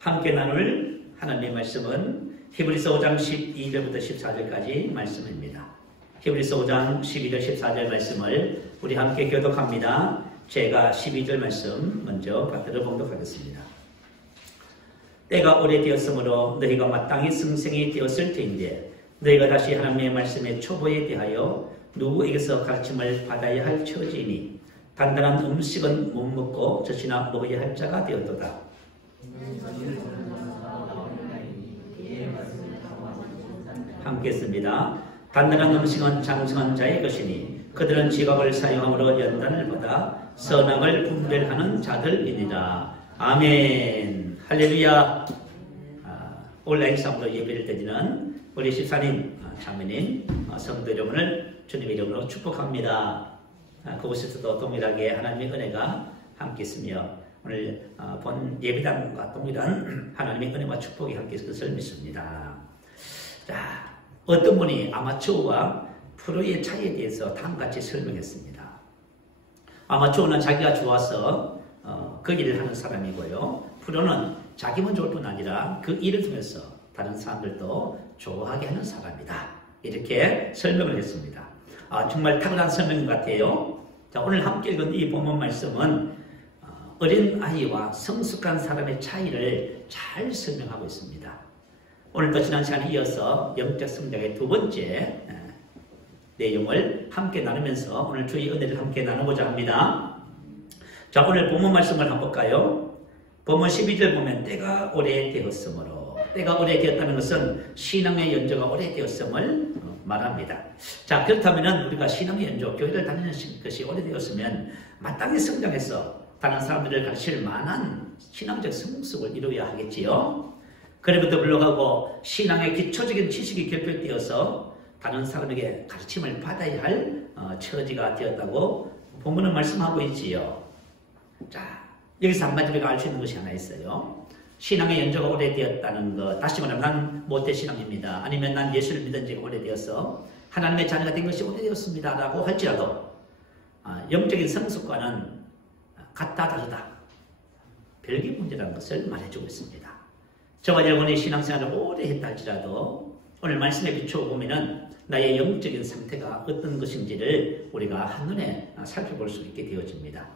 함께 나눌 하나님의 말씀은 히브리서 5장 12절부터 14절까지 말씀입니다. 히브리서 5장 12절 14절 말씀을 우리 함께 교독합니다. 제가 12절 말씀 먼저 받들어 봉독하겠습니다. 때가 오래되었으므로 너희가 마땅히 승생이 되었을 터인데 너희가 다시 하나님의 말씀의 초보에 대하여 누구에게서 가르침을 받아야 할 처지이니 단단한 음식은 못 먹고 젖이나 먹어야 할 자가 되었도다. 함께 했습니다. 단단한 음식은 장성한 자의 것이니 그들은 지각을 사용함으로 연단을 받아 선악을 분별하는 자들이니라. 아멘. 할렐루야. 온라인상으로 예배를 드리는 우리 집사님, 자매님, 성도 여러분을 주님의 이름으로 축복합니다. 그곳에서도 동일하게 하나님의 은혜가 함께 있으며 오늘 본 예배당과 동일한 하나님의 은혜와 축복이 함께 있을 것을 믿습니다. 자, 어떤 분이 아마추어와 프로의 차이에 대해서 다음같이 설명했습니다. 아마추어는 자기가 좋아서 그 일을 하는 사람이고요. 프로는 자기만 좋을 뿐 아니라 그 일을 통해서 다른 사람들도 좋아하게 하는 사람이다. 이렇게 설명을 했습니다. 정말 탁월한 설명 같아요. 자, 오늘 함께 읽은 이 본문 말씀은 어린 아이와 성숙한 사람의 차이를 잘 설명하고 있습니다. 오늘도 지난 시간에 이어서 영적 성장의 두 번째 내용을 함께 나누면서 오늘 주의 은혜를 함께 나누고자 합니다. 자, 오늘 본문 말씀을 한번 볼까요? 본문 12절 보면 때가 오래되었으므로, 때가 오래되었다는 것은 신앙의 연조가 오래되었음을 말합니다. 자, 그렇다면 우리가 신앙의 연조, 교회를 다니는 것이 오래되었으면 마땅히 성장해서 다른 사람들을 가르칠 만한 신앙적 성숙을 이루어야 하겠지요. 그럼에도 불구하고 신앙의 기초적인 지식이 결핍되어서 다른 사람에게 가르침을 받아야 할 처지가 되었다고 본문은 말씀하고 있지요. 자, 여기서 한마디로 우리가 알 수 있는 것이 하나 있어요. 신앙의 연조가 오래되었다는 것, 다시 말하면 난 모태신앙입니다. 아니면 난 예수를 믿은 지가 오래되어서 하나님의 자녀가 된 것이 오래되었습니다 라고 할지라도 영적인 성숙과는 같다 다르다, 별개 문제라는 것을 말해주고 있습니다. 저와 여러분이 신앙생활을 오래 했다 할지라도 오늘 말씀에 비추어 보면은 나의 영적인 상태가 어떤 것인지를 우리가 한눈에 살펴볼 수 있게 되어집니다.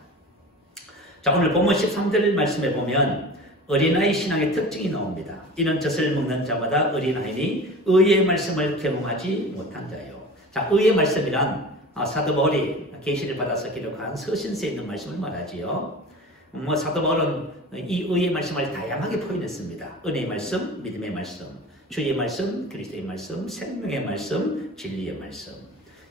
자, 오늘 본문 13절 말씀에 보면 어린아이 신앙의 특징이 나옵니다. 이는 젖을 먹는 자마다 어린아이니 의의 말씀을 계몽하지 못한 자예요. 자, 의의 말씀이란 사도 바울이 계시를 받아서 기록한 서신서에 있는 말씀을 말하지요. 사도 바울은 이 의의 말씀을 다양하게 표현했습니다. 은혜의 말씀, 믿음의 말씀, 주의 말씀, 그리스도의 말씀, 생명의 말씀, 진리의 말씀.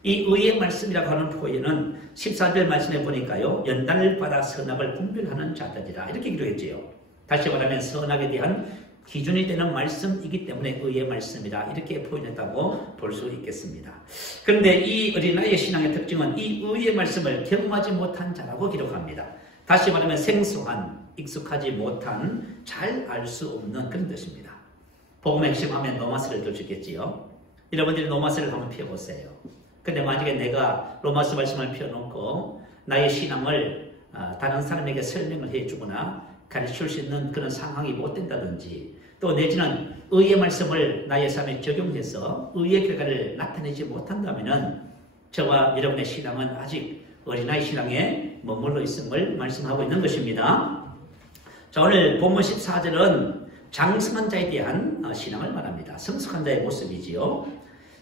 이 의의 말씀이라고 하는 표현은 14절 말씀에 보니까요, 연단을 받아 선악을 분별하는 자들이라 이렇게 기록했지요. 다시 말하면 선악에 대한 기준이 되는 말씀이기 때문에 의의 말씀이다 이렇게 표현했다고 볼 수 있겠습니다. 그런데 이 어린아이의 신앙의 특징은 이 의의 말씀을 경험하지 못한 자라고 기록합니다. 다시 말하면 생소한, 익숙하지 못한, 잘 알 수 없는 그런 뜻입니다. 복음의 핵심하면 로마서를 들으시겠지요. 여러분들이 로마서를 한번 펴보세요. 근데 만약에 내가 로마서 말씀을 펴놓고 나의 신앙을 다른 사람에게 설명을 해주거나 가르칠 수 있는 그런 상황이 못 된다든지, 또 내지는 의의 말씀을 나의 삶에 적용해서 의의 결과를 나타내지 못한다면 저와 여러분의 신앙은 아직 어린아이 신앙에 머물러 있음을 말씀하고 있는 것입니다. 자, 오늘 본문 14절은 장성한 자에 대한 신앙을 말합니다. 성숙한 자의 모습이지요.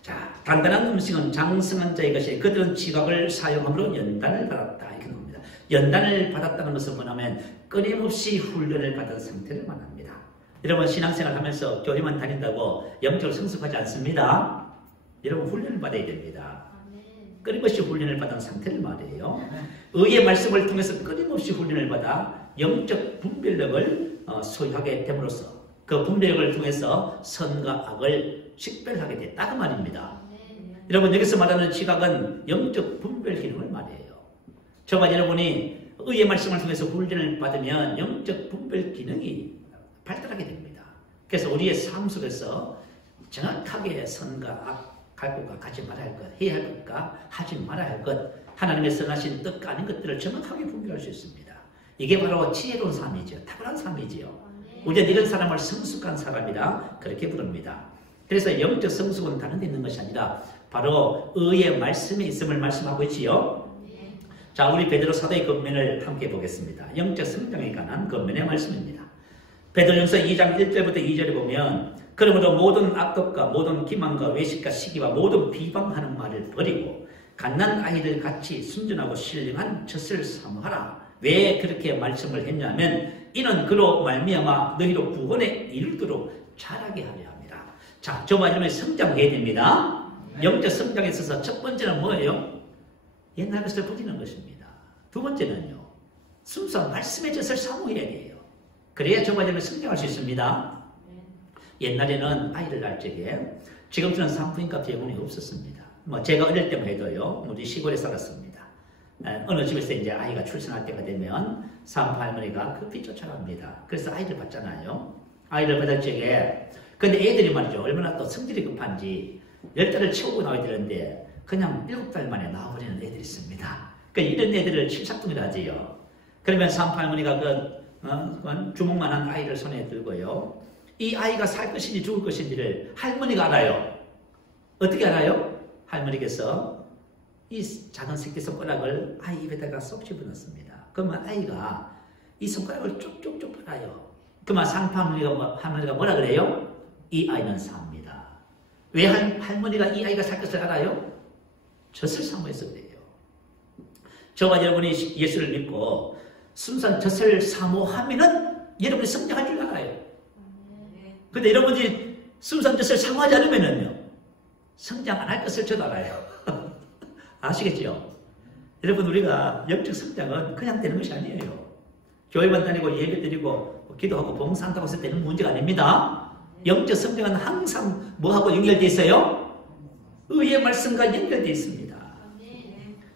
자, 단단한 음식은 장성한 자의 것이 그들은 지각을 사용함으로 연단을 받았다 이렇게 나옵니다. 연단을 받았다는 것은 뭐냐면 끊임없이 훈련을 받은 상태를 말합니다. 여러분 신앙생활 하면서 교회만 다닌다고 영적으로 성숙하지 않습니다. 여러분 훈련을 받아야 됩니다. 끊임없이 훈련을 받은 상태를 말해요. 의의 말씀을 통해서 끊임없이 훈련을 받아 영적 분별력을 소유하게 됨으로써 그 분별력을 통해서 선과 악을 식별하게 됐다 그 말입니다. 여러분 여기서 말하는 지각은 영적 분별 기능을 말해요. 저와 여러분이 의의 말씀을 통해서 훈련을 받으면 영적 분별 기능이 발달하게 됩니다. 그래서 우리의 삶 속에서 정확하게 선과 악, 갈 것과 가지 말아야 할 것, 해야 할 것과 하지 말아야 할 것, 하나님의 선하신 뜻과 아닌 것들을 정확하게 분별할 수 있습니다. 이게 바로 지혜로운 삶이죠. 탁월한 삶이지요. 우리는 이런 사람을 성숙한 사람이라 그렇게 부릅니다. 그래서 영적 성숙은 다른 데 있는 것이 아니라 바로 의의 말씀에 있음을 말씀하고 있지요. 자, 우리 베드로 사도의 권면을 함께 보겠습니다. 영적 성장에 관한 권면의 말씀입니다. 베드로전서 2장 1절부터 2절에 보면 그러므로 모든 악독과 모든 기만과 외식과 시기와 모든 비방하는 말을 버리고 갓난 아이들 같이 순전하고 신령한 젖을 사모하라. 왜 그렇게 말씀을 했냐면 이는 그로 말미암아 너희로 구원에 이르도록 자라게 하려 합니다. 자, 저와 여러분이 성장해야 됩니다. 영적 성장에 있어서 첫 번째는 뭐예요? 옛날 것을 버리는 것입니다. 두 번째는요, 순수한 말씀의 젖을 사모해야 돼요. 그래야 저와 여러분이 성장할 수 있습니다. 옛날에는 아이를 낳을 적에 지금처럼 산부인과 병원이 없었습니다. 제가 어릴 때만 해도요, 우리 시골에 살았습니다. 어느 집에서 이제 아이가 출산할 때가 되면 산부 할머니가 급히 쫓아갑니다. 그래서 아이를 받잖아요. 아이를 받을 적에 근데 애들이 말이죠, 얼마나 또 성질이 급한지 10달을 채우고 나와야 되는데 그냥 7달 만에 나와버리는 애들이 있습니다. 그러니까 이런 애들을 칠삭둥이라 하지요. 그러면 산부 할머니가 주먹만한 아이를 손에 들고요, 이 아이가 살 것인지 죽을 것인지를 할머니가 알아요. 어떻게 알아요? 할머니께서 이 작은 새끼 손가락을 아이 입에다가 쏙 집어넣습니다. 그러면 아이가 이 손가락을 쭉쭉쭉 빨아요. 그러면 산부 할머니가 뭐라 그래요? 이 아이는 삽니다. 왜 할머니가 이 아이가 살 것을 알아요? 젖을 사모해서 그래요. 저와 여러분이 예수를 믿고 순수한 젖을 사모하면은 여러분이 성장할 줄 알아요. 근데 여러분이 순수한 젖을 사모하지 않으면은요, 성장 안 할 것을 저도 알아요. 아시겠죠? 여러분, 우리가 영적 성장은 그냥 되는 것이 아니에요. 교회만 다니고 예배 드리고 기도하고 봉사한다고 해서 되는 문제가 아닙니다. 영적 성장은 항상 뭐하고 연결되어 있어요? 의의 말씀과 연결되어 있습니다.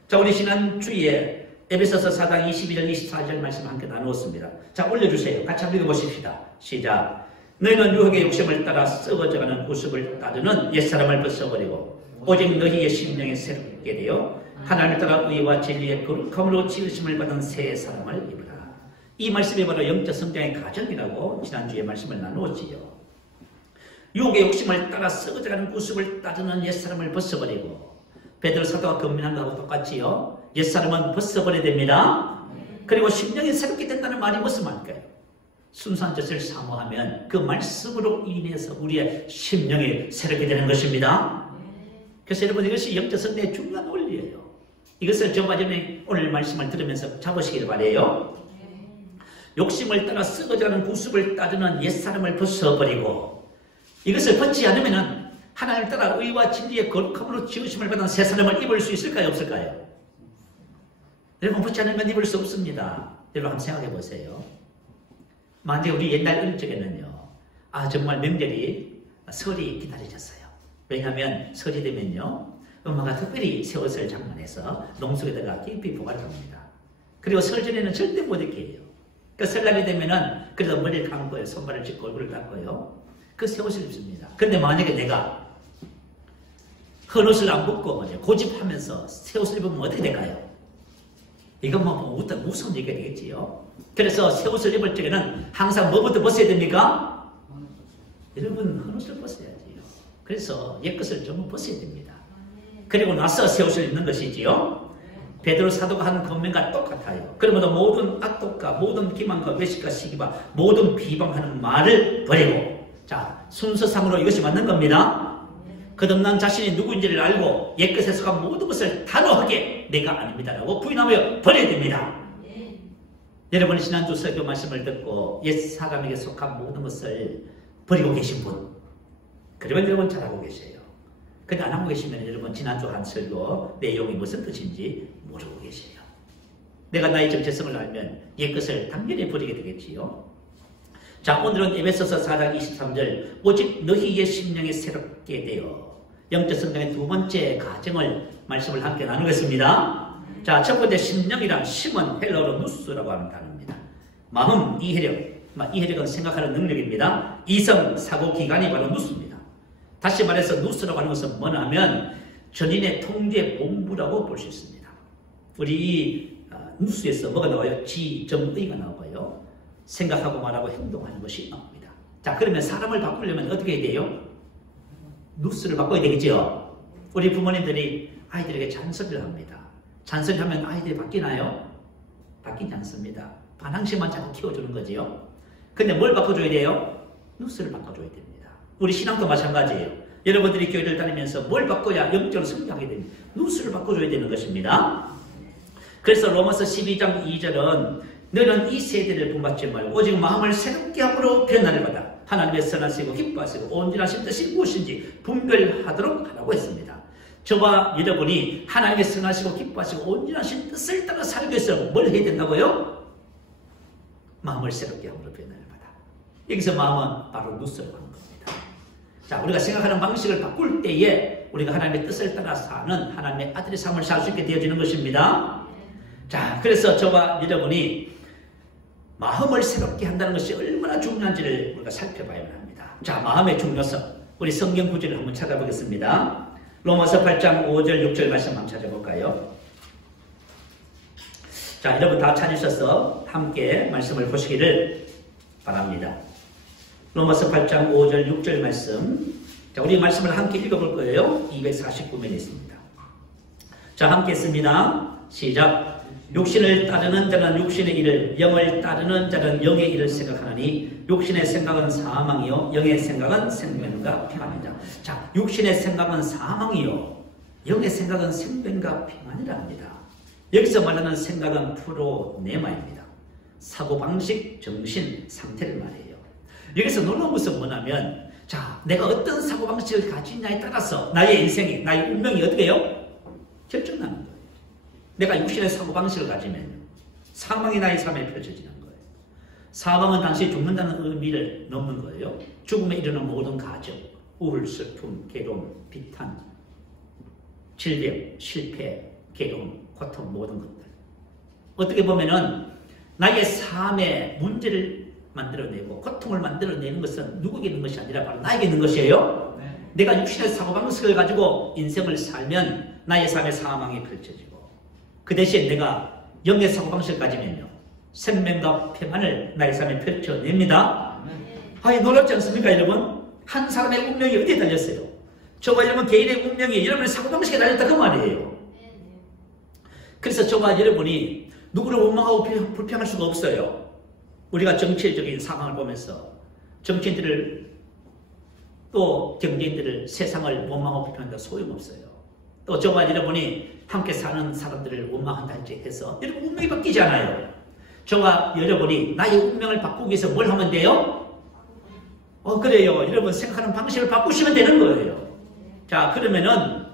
자, 우리 지난주에 에베소서 4장 22절 24절 말씀 함께 나누었습니다. 자, 올려주세요. 같이 한번 읽어보십시다. 시작. 너희는 유혹의 욕심을 따라 썩어져가는 구습을 따르는 옛사람을 벗어버리고 오직 너희의 심령이 새롭게 되어 하나님을 따라 의와 진리의 거룩함으로 지으심을 받은 새 사람을 입으라. 이 말씀이 바로 영적 성장의 과정이라고 지난주에 말씀을 나누었지요. 유혹의 욕심을 따라 썩어져가는 구습을 따르는 옛사람을 벗어버리고, 베드로 사도가 권면한 것하고 똑같지요. 옛사람은 벗어버려야 됩니다. 그리고 심령이 새롭게 된다는 말이 무슨 말일까요? 순수한 젖을 사모하면 그 말씀으로 인해서 우리의 심령이 새롭게 되는 것입니다. 그래서 여러분, 이것이 영적 성장의 중요한 원리예요. 이것을 저와 여러분이 오늘 말씀을 들으면서 잡으시길 바라요. 욕심을 따라 썩어져가는 구습을 따르는 옛사람을 벗어버리고, 이것을 벗지 않으면 하나님을 따라 의와 진리의 거룩함으로 지으심을 받은 새 사람을 입을 수 있을까요? 없을까요? 여러분, 벗지 않으면 입을 수 없습니다. 여러분, 한번 생각해 보세요. 만약에 우리 옛날 어릴 적에는요, 정말 명절이 설이 기다려졌어요. 왜냐하면 설이 되면요, 엄마가 특별히 새 옷을 장만해서 농속에다가 깊이 보관을 합니다. 그리고 설 전에는 절대 못 입게 해요. 그 설날이 되면은 그래도 머리를 감고요, 손발을 짚고 얼굴을 닦고요, 그 새 옷을 입습니다. 그런데 만약에 내가 헌 옷을 안 벗고 고집하면서 새 옷을 입으면 어떻게 될까요? 이건 무서운 얘기가 되겠지요. 그래서 새 옷을 입을 적에는 항상 뭐부터 벗어야 됩니까? 여러분, 헌 옷을 벗어야지요. 그래서 옛것을 전부 벗어야 됩니다. 그리고 나서 새 옷을 입는 것이지요. 베드로 사도가 하는 권면과 똑같아요. 그러므로 모든 악독과 모든 기만과 외식과 시기와 모든 비방하는 말을 버리고, 자, 순서상으로 이것이 맞는 겁니다. 거듭난 자신이 누구인지를 알고 옛것에 속한 모든 것을 단호하게 내가 아닙니다라고 부인하며 버려야 됩니다. 여러분이 지난주 설교 말씀을 듣고 옛 사람에게 속한 모든 것을 버리고 계신 분, 그러면 여러분 잘하고 계세요. 근데 안 하고 계시면 여러분 지난주 한 설교 내용이 무슨 뜻인지 모르고 계세요. 내가 나의 정체성을 알면 옛것을 당연히 버리게 되겠지요. 자, 오늘은 에베소서 4장 23절 오직 너희의 심령이 새롭게 되어, 영적 성장의 두 번째 과정을 말씀을 함께 나누겠습니다. 자, 첫 번째 심령이란 심은 헬라어로 누스라고 하는 단어입니다. 마음, 이해력은 생각하는 능력입니다. 이성, 사고기관이 바로 누스입니다. 다시 말해서 누스라고 하는 것은 뭐냐면 전인의 통제 본부라고 볼 수 있습니다. 우리 누스에서 뭐가 나와요? 지정의가 나와요. 생각하고 말하고 행동하는 것이 나옵니다. 자, 그러면 사람을 바꾸려면 어떻게 해야 돼요? 누스를 바꿔야 되겠죠? 우리 부모님들이 아이들에게 잔소리를 합니다. 잔소리하면 아이들이 바뀌나요? 바뀌지 않습니다. 반항심만 자꾸 키워주는 거지요. 근데 뭘 바꿔줘야 돼요? 누스를 바꿔줘야 됩니다. 우리 신앙도 마찬가지예요. 여러분들이 교회를 다니면서 뭘 바꿔야 영적으로 성장하게 됩니다. 누스를 바꿔줘야 되는 것입니다. 그래서 로마서 12장 2절은 너는 이 세대를 본받지 말고 오직 마음을 새롭게 함으로 변화를 받아 하나님의 선하시고 기뻐하시고 온전하신 뜻이 무엇인지 분별하도록 하라고 했습니다. 저와 여러분이 하나님의 선하시고 기뻐하시고 온전하신 뜻을 따라 살기 위해서 뭘 해야 된다고요? 마음을 새롭게 함으로 변화를 받아. 여기서 마음은 바로 누스로 하는 겁니다. 자, 우리가 생각하는 방식을 바꿀 때에 우리가 하나님의 뜻을 따라 사는 하나님의 아들의 삶을 살 수 있게 되어지는 것입니다. 자, 그래서 저와 여러분이 마음을 새롭게 한다는 것이 얼마나 중요한지를 우리가 살펴봐야 합니다. 자, 마음의 중요성. 우리 성경 구절을 한번 찾아보겠습니다. 로마서 8장 5절 6절 말씀 한번 찾아볼까요? 자, 여러분 다 찾으셔서 함께 말씀을 보시기를 바랍니다. 로마서 8장 5절 6절 말씀. 자, 우리 말씀을 함께 읽어볼 거예요. 249면에 있습니다. 자, 함께 했습니다. 시작. 육신을 따르는 자는 육신의 일을, 영을 따르는 자는 영의 일을 생각하느니 육신의 생각은 사망이요 영의 생각은 생명과 평안이다. 자, 육신의 생각은 사망이요 영의 생각은 생명과 평안이라 합니다. 여기서 말하는 생각은 프로네마입니다. 사고방식, 정신, 상태를 말해요. 여기서 놀라운 것은 뭐냐면, 자, 내가 어떤 사고방식을 가지냐에 따라서 나의 인생이, 나의 운명이 어떻게 해요? 결정나는 거예요. 내가 육신의 사고방식을 가지면 사망이 나의 삶에 펼쳐지는 거예요. 사망은 당시 죽는다는 의미를 넘는 거예요. 죽음에 이르는 모든 가정, 우울, 슬픔, 괴로움, 비탄, 질병, 실패, 괴로움, 고통, 모든 것들. 어떻게 보면은 나의 삶의 문제를 만들어내고 고통을 만들어내는 것은 누구에게 있는 것이 아니라 바로 나에게 있는 것이에요. 내가 육신의 사고방식을 가지고 인생을 살면 나의 삶의 사망이 펼쳐지고, 그 대신 내가 영의 사고방식을 가지면요 생명과 평안을 나의 삶에 펼쳐냅니다. 아니, 놀랍지 않습니까 여러분? 한 사람의 운명이 어디에 달렸어요? 저와 여러분 개인의 운명이 여러분의 사고방식에 달렸다 그 말이에요. 그래서 저와 여러분이 누구를 원망하고 불평할 수가 없어요. 우리가 정치적인 상황을 보면서 정치인들을 또 경제인들을 세상을 원망하고 불평한다 소용없어요. 또 저와 여러분이 함께 사는 사람들을 원망한다 해서 여러분 운명이 바뀌지 않아요. 저와 여러분이 나의 운명을 바꾸기 위해서 뭘 하면 돼요? 그래요. 여러분 생각하는 방식을 바꾸시면 되는 거예요. 자, 그러면은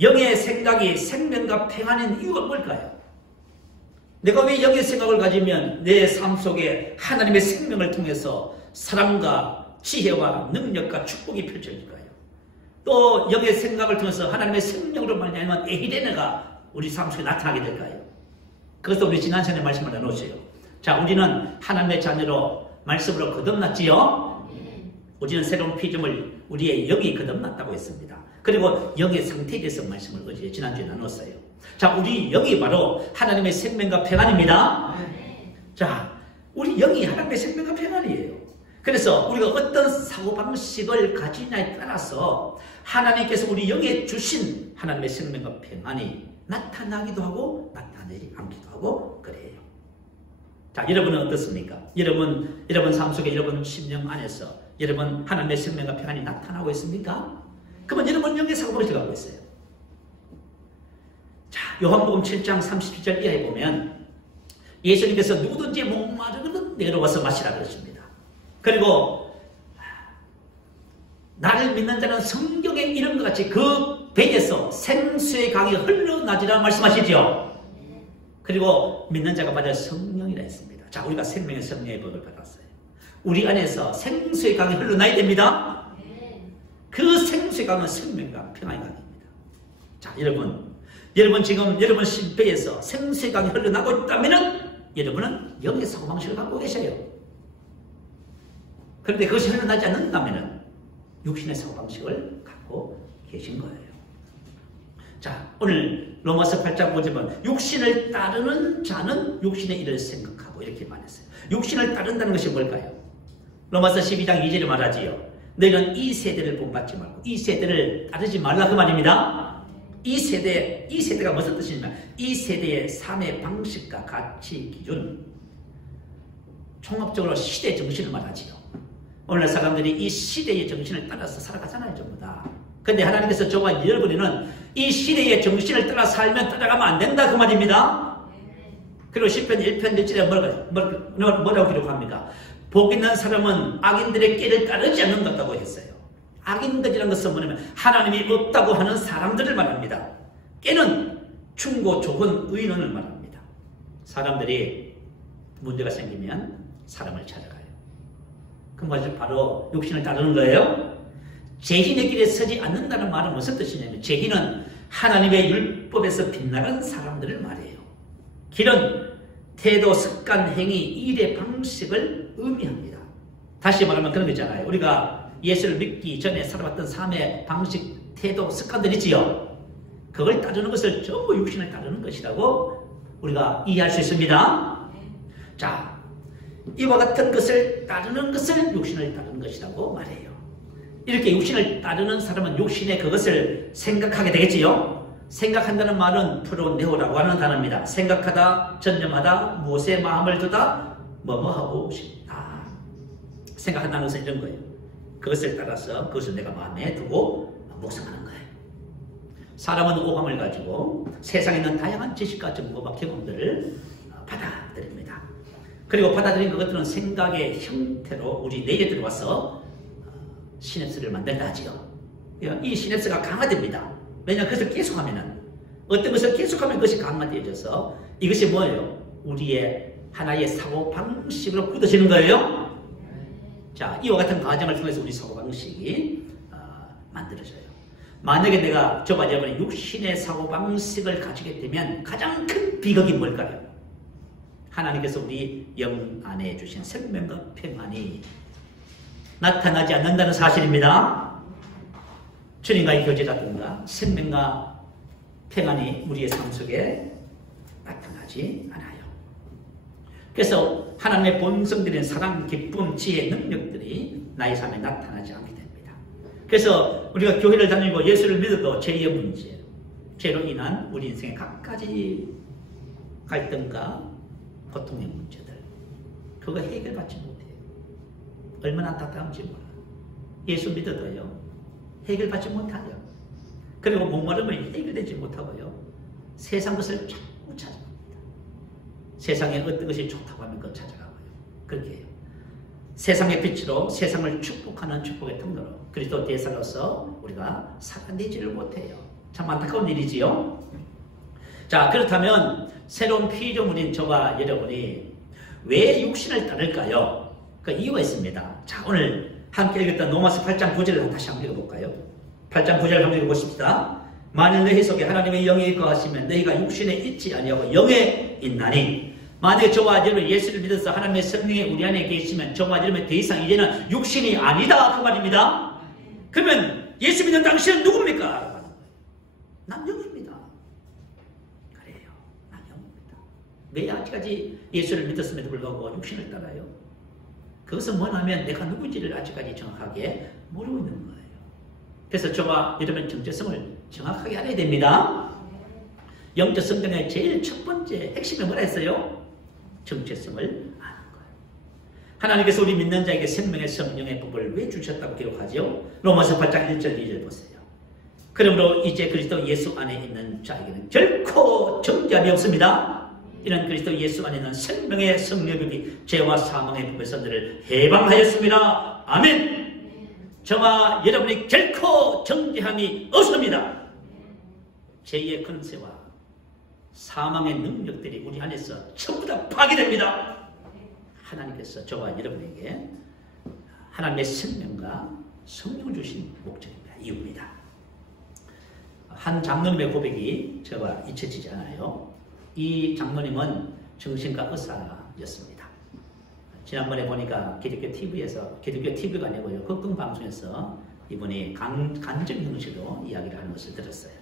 영의 생각이 생명과 평안인 이유가 뭘까요? 내가 왜 영의 생각을 가지면 내 삶 속에 하나님의 생명을 통해서 사랑과 지혜와 능력과 축복이 펼쳐질까요? 또 영의 생각을 통해서 하나님의 생명으로 말미암아 에히레네가 우리 삶 속에 나타나게 될까요? 그것도 우리 지난 시간에 말씀을 나누었어요. 자, 우리는 하나님의 자녀로 말씀으로 거듭났지요? 우리는 새로운 피조물, 우리의 영이 거듭났다고 했습니다. 그리고 영의 상태에 대해서 말씀을 어제 지난주에 나눴어요. 자, 우리 영이 바로 하나님의 생명과 평안입니다. 자, 우리 영이 하나님의 생명과 평안이에요. 그래서 우리가 어떤 사고방식을 가지냐에 따라서 하나님께서 우리 영에 주신 하나님의 생명과 평안이 나타나기도 하고 나타내지 않기도 하고 그래요. 자, 여러분은 어떻습니까? 여러분 삶 속에 여러분 심령 안에서 여러분 하나님의 생명과 평안이 나타나고 있습니까? 그러면 여러분 영의 사고방식을 갖고 있어요. 자, 요한복음 7장 37절 이하에 보면 예수님께서 누구든지 목마르거든 내려와서 마시라 그러십니다. 그리고 나를 믿는 자는 성경에 이런 것 같이 그 배에서 생수의 강이 흘러나지라 말씀하시죠. 그리고 믿는 자가 받을 성령이라 했습니다. 자, 우리가 생명의 성령의 법을 받았어요. 우리 안에서 생수의 강이 흘러나야 됩니다. 그 생수의 강은 생명과 평안의 강입니다. 자, 여러분 지금 여러분 심배에서 생수의 강이 흘러나고 있다면은 여러분은 영의 사고방식을 갖고 계셔요. 그런데 그것이 흘러나지 않는다면은 육신의 사고방식을 갖고 계신 거예요. 자, 오늘 로마서 8장 보시면 육신을 따르는 자는 육신의 일을 생각하고 이렇게 말했어요. 육신을 따른다는 것이 뭘까요? 로마서 12장 2절에 말하지요. 너희는 이 세대를 본받지 말고 이 세대를 따르지 말라 그 말입니다. 이 세대가 무슨 뜻이냐면 이 세대의 삶의 방식과 가치 기준, 종합적으로 시대 정신을 말하지요. 오늘날 사람들이 이 시대의 정신을 따라서 살아가잖아요, 전부 다. 근데 하나님께서 저와 여러분은 이 시대의 정신을 따라 살면 따라가면 안 된다 그 말입니다. 그리고 시편 1편 1절에 뭐라고 기록합니까? 복 있는 사람은 악인들의 길을 따르지 않는 것 같다고 했어요. 악인들이라는 것은 뭐냐면 하나님이 없다고 하는 사람들을 말합니다. 깨는 충고 좋은 의인을 말합니다. 사람들이 문제가 생기면 사람을 찾아가요. 그 말이 바로 육신을 따르는 거예요. 죄인의 길에 서지 않는다는 말은 무슨 뜻이냐면 죄인은 하나님의 율법에서 빗나간 사람들을 말해요. 길은 태도, 습관, 행위, 일의 방식을 의미합니다. 다시 말하면 그런 거잖아요. 우리가 예수를 믿기 전에 살아왔던 삶의 방식, 태도, 습관들 있지요. 그걸 따르는 것을 전부 육신을 따르는 것이라고 우리가 이해할 수 있습니다. 자, 이와 같은 것을 따르는 것을 육신을 따르는 것이라고 말해요. 이렇게 육신을 따르는 사람은 육신의 그것을 생각하게 되겠지요. 생각한다는 말은 프로네오라고 하는 단어입니다. 생각하다, 전념하다, 무엇에 마음을 두다, 뭐뭐하고 싶다. 생각한다는 것은 이런 거예요. 그것을 따라서 그것을 내가 마음에 두고 묵상하는 거예요. 사람은 오감을 가지고 세상에 있는 다양한 지식과 정보와 경험들을 받아들입니다. 그리고 받아들인 그것들은 생각의 형태로 우리 뇌에 들어와서 시냅스를 만든다 하지요. 이 시냅스가 강화됩니다. 왜냐하면 그것을 계속하면 어떤 것을 계속하면 그것이 강화되어져서 이것이 뭐예요? 우리의 하나의 사고방식으로 굳어지는 거예요. 자, 이와 같은 과정을 통해서 우리 사고방식이 만들어져요. 만약에 내가 저와 여러분이 육신의 사고방식을 가지게 되면 가장 큰 비극이 뭘까요? 하나님께서 우리 영 안에 주신 생명과 평안이 나타나지 않는다는 사실입니다. 주님과의 교제라든가 생명과 평안이 우리의 삶 속에 나타나지 않아요. 그래서 하나님의 본성들인 사랑, 기쁨, 지혜, 능력들이 나의 삶에 나타나지 않게 됩니다. 그래서 우리가 교회를 다니고 예수를 믿어도 죄의 문제, 죄로 인한 우리 인생의 각가지 갈등과 고통의 문제들, 그거 해결받지 못해요. 얼마나 안타까운지 몰라요. 예수 믿어도요, 해결받지 못하죠. 그리고 목마름을 해결되지 못하고요, 세상 것을 자꾸 찾아갑니다. 세상에 어떤 것이 좋다고 하면 그걸 찾아가고요. 그렇게 해요. 세상의 빛으로 세상을 축복하는 축복의 통로로 그리스도 대사로서 우리가 살아내지를 못해요. 참 안타까운 일이지요. 자, 그렇다면 새로운 피조물인 저와 여러분이 왜 육신을 따를까요? 그 이유가 있습니다. 자, 오늘 함께 읽었던 로마서 8장 9절을 다시 한번 읽어볼까요? 8장 9절 한번 읽어보십시다. 만일 너희 속에 하나님의 영이 거하시면 너희가 육신에 있지 아니하고 영에 있나니, 만일 저와 여러분 예수를 믿어서 하나님의 성령이 우리 안에 계시면 저와 여러분 더 이상 이제는 육신이 아니다 그 말입니다. 그러면 예수 믿는 당신은 누굽니까? 난 영입니다. 그래요, 난 영입니다. 왜 아직까지 예수를 믿었음에도 불구하고 육신을 따라요? 그것은 뭐냐면 내가 누구인지를 아직까지 정확하게 모르고 있는 거예요. 그래서 저와 여러분 정체성을 정확하게 알아야 됩니다. 영적 성장의 제일 첫 번째 핵심이 뭐라 했어요? 정체성을 아는 거예요. 하나님께서 우리 믿는 자에게 생명의 성령의 법을 왜 주셨다고 기록하죠? 로마서 8장 1절 2절 보세요. 그러므로 이제 그리스도 예수 안에 있는 자에게는 결코 정죄함이 없습니다. 이는 그리스도 예수 안에 있는 생명의 성령이 죄와 사망의 법에서 너를 해방하였습니다. 아멘. 저와 여러분이 결코 정죄함이 없습니다. 죄의 권세와 사망의 능력들이 우리 안에서 전부 다 파괴됩니다. 하나님께서 저와 여러분에게 하나님의 생명과 성령을 주신 목적입니다. 이유입니다. 한 장로님의 고백이 저와 잊혀지지 않아요. 이 장로님은 정신과 의사였습니다. 지난번에 보니까 기독교 TV에서, 기독교 TV가 아니고요, 극동방송에서 이분이 간증 형식으로 이야기를 하는 것을 들었어요.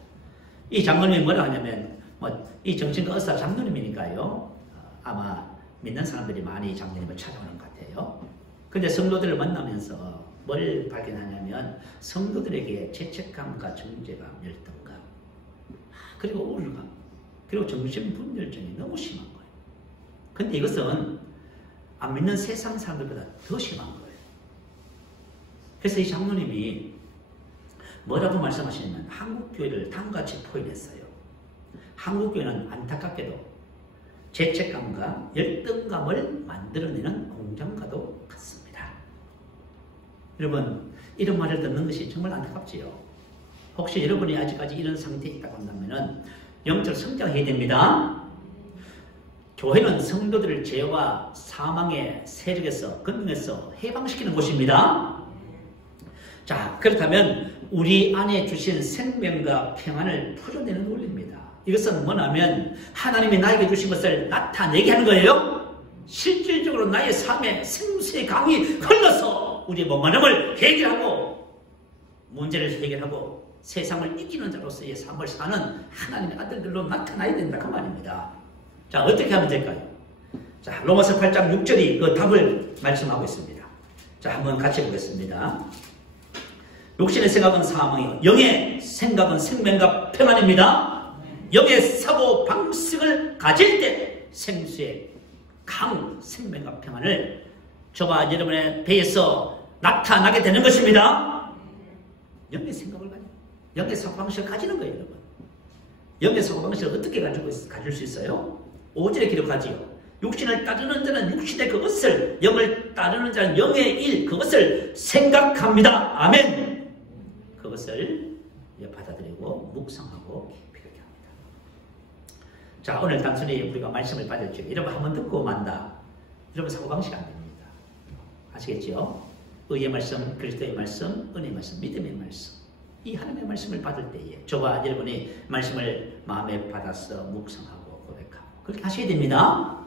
이 장로님이 뭐라 하냐면, 이 정신과 의사 장로님이니까요. 아마 믿는 사람들이 많이 장로님을 찾아오는 것 같아요. 근데 성도들을 만나면서 뭘 발견하냐면, 성도들에게 죄책감과 정죄감, 열등감, 그리고 우울감, 그리고 정신분열증이 너무 심한 거예요. 근데 이것은 안 믿는 세상 사람들보다 더 심한 거예요. 그래서 이 장로님이 뭐라고 말씀하시냐면, 한국교회를 다음과 같이 포인했어요. 한국교회는 안타깝게도 죄책감과 열등감을 만들어내는 공장과도 같습니다. 여러분, 이런 말을 듣는 것이 정말 안타깝지요. 혹시 여러분이 아직까지 이런 상태에 있다고 한다면 영적 성장해야 됩니다. 교회는 성도들을 죄와 사망의 세력에서, 권능에서 해방시키는 곳입니다. 자, 그렇다면 우리 안에 주신 생명과 평안을 풀어내는 원리입니다. 이것은 뭐냐면 하나님이 나에게 주신 것을 나타내게 하는 거예요. 실질적으로 나의 삶에 생수의 강이 흘러서 우리의 목마름을 해결하고 문제를 해결하고 세상을 이기는 자로서의 삶을 사는 하나님의 아들들로 나타나야 된다, 그 말입니다. 자, 어떻게 하면 될까요? 자, 로마서 8장 6절이 그 답을 말씀하고 있습니다. 자, 한번 같이 보겠습니다. 육신의 생각은 사망이요 영의 생각은 생명과 평안입니다. 영의 사고 방식을 가질 때 생수의 강, 생명과 평안을 저와 여러분의 배에서 나타나게 되는 것입니다. 영의 생각을 가지고 영의 사고 방식을 가지는 거예요, 여러분. 영의 사고 방식을 어떻게 가질 수 있어요? 5절에 기록하지요. 육신을 따르는 자는 육신의 그것을, 영을 따르는 자는 영의 일, 그것을 생각합니다. 아멘. 그것을 받아들이고 묵상하고 필요하게 합니다. 자, 오늘 단순히 우리가 말씀을 받을 때 여러분 한번 듣고 만다. 여러분 사고방식 안 됩니다. 아시겠죠? 의의 말씀, 그리스도의 말씀, 은혜의 말씀, 믿음의 말씀, 이 하나님의 말씀을 받을 때에 저와 여러분이 말씀을 마음에 받아서 묵상하고 고백하고 그렇게 하셔야 됩니다.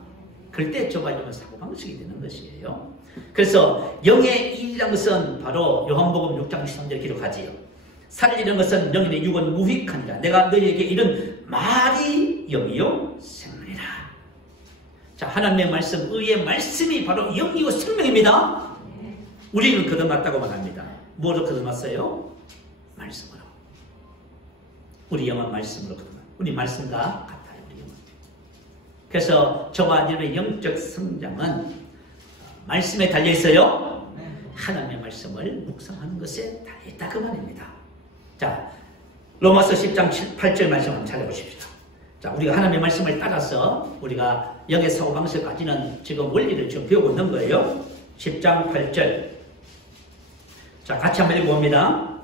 그럴 때 저와 여러분 사고방식이 되는 것이에요. 그래서 영의 일이라는 것은 바로 요한복음 6장 13절에 기록하지요. 살리는 것은 영인의 육은 무익하니라. 내가 너희에게 이런 말이 영이요 생명이라. 자, 하나님의 말씀, 의의 말씀이 바로 영이요 생명입니다. 우리는 거듭났다고만 합니다. 뭐로 거듭났어요? 말씀으로. 우리 영은 말씀으로 거듭났다. 우리 말씀과 같아요, 우리 영은. 그래서 저와 여러분의 영적 성장은 말씀에 달려 있어요. 하나님의 말씀을 묵상하는 것에 달려 있다, 그 말입니다. 자, 로마서 10장 8절 말씀 한번 찾아보십시오. 자, 우리가 하나님의 말씀을 따라서 우리가 영의 사고방식을 가지는 지금 원리를 지금 배우고 있는 거예요. 10장 8절. 자, 같이 한번 읽어봅니다.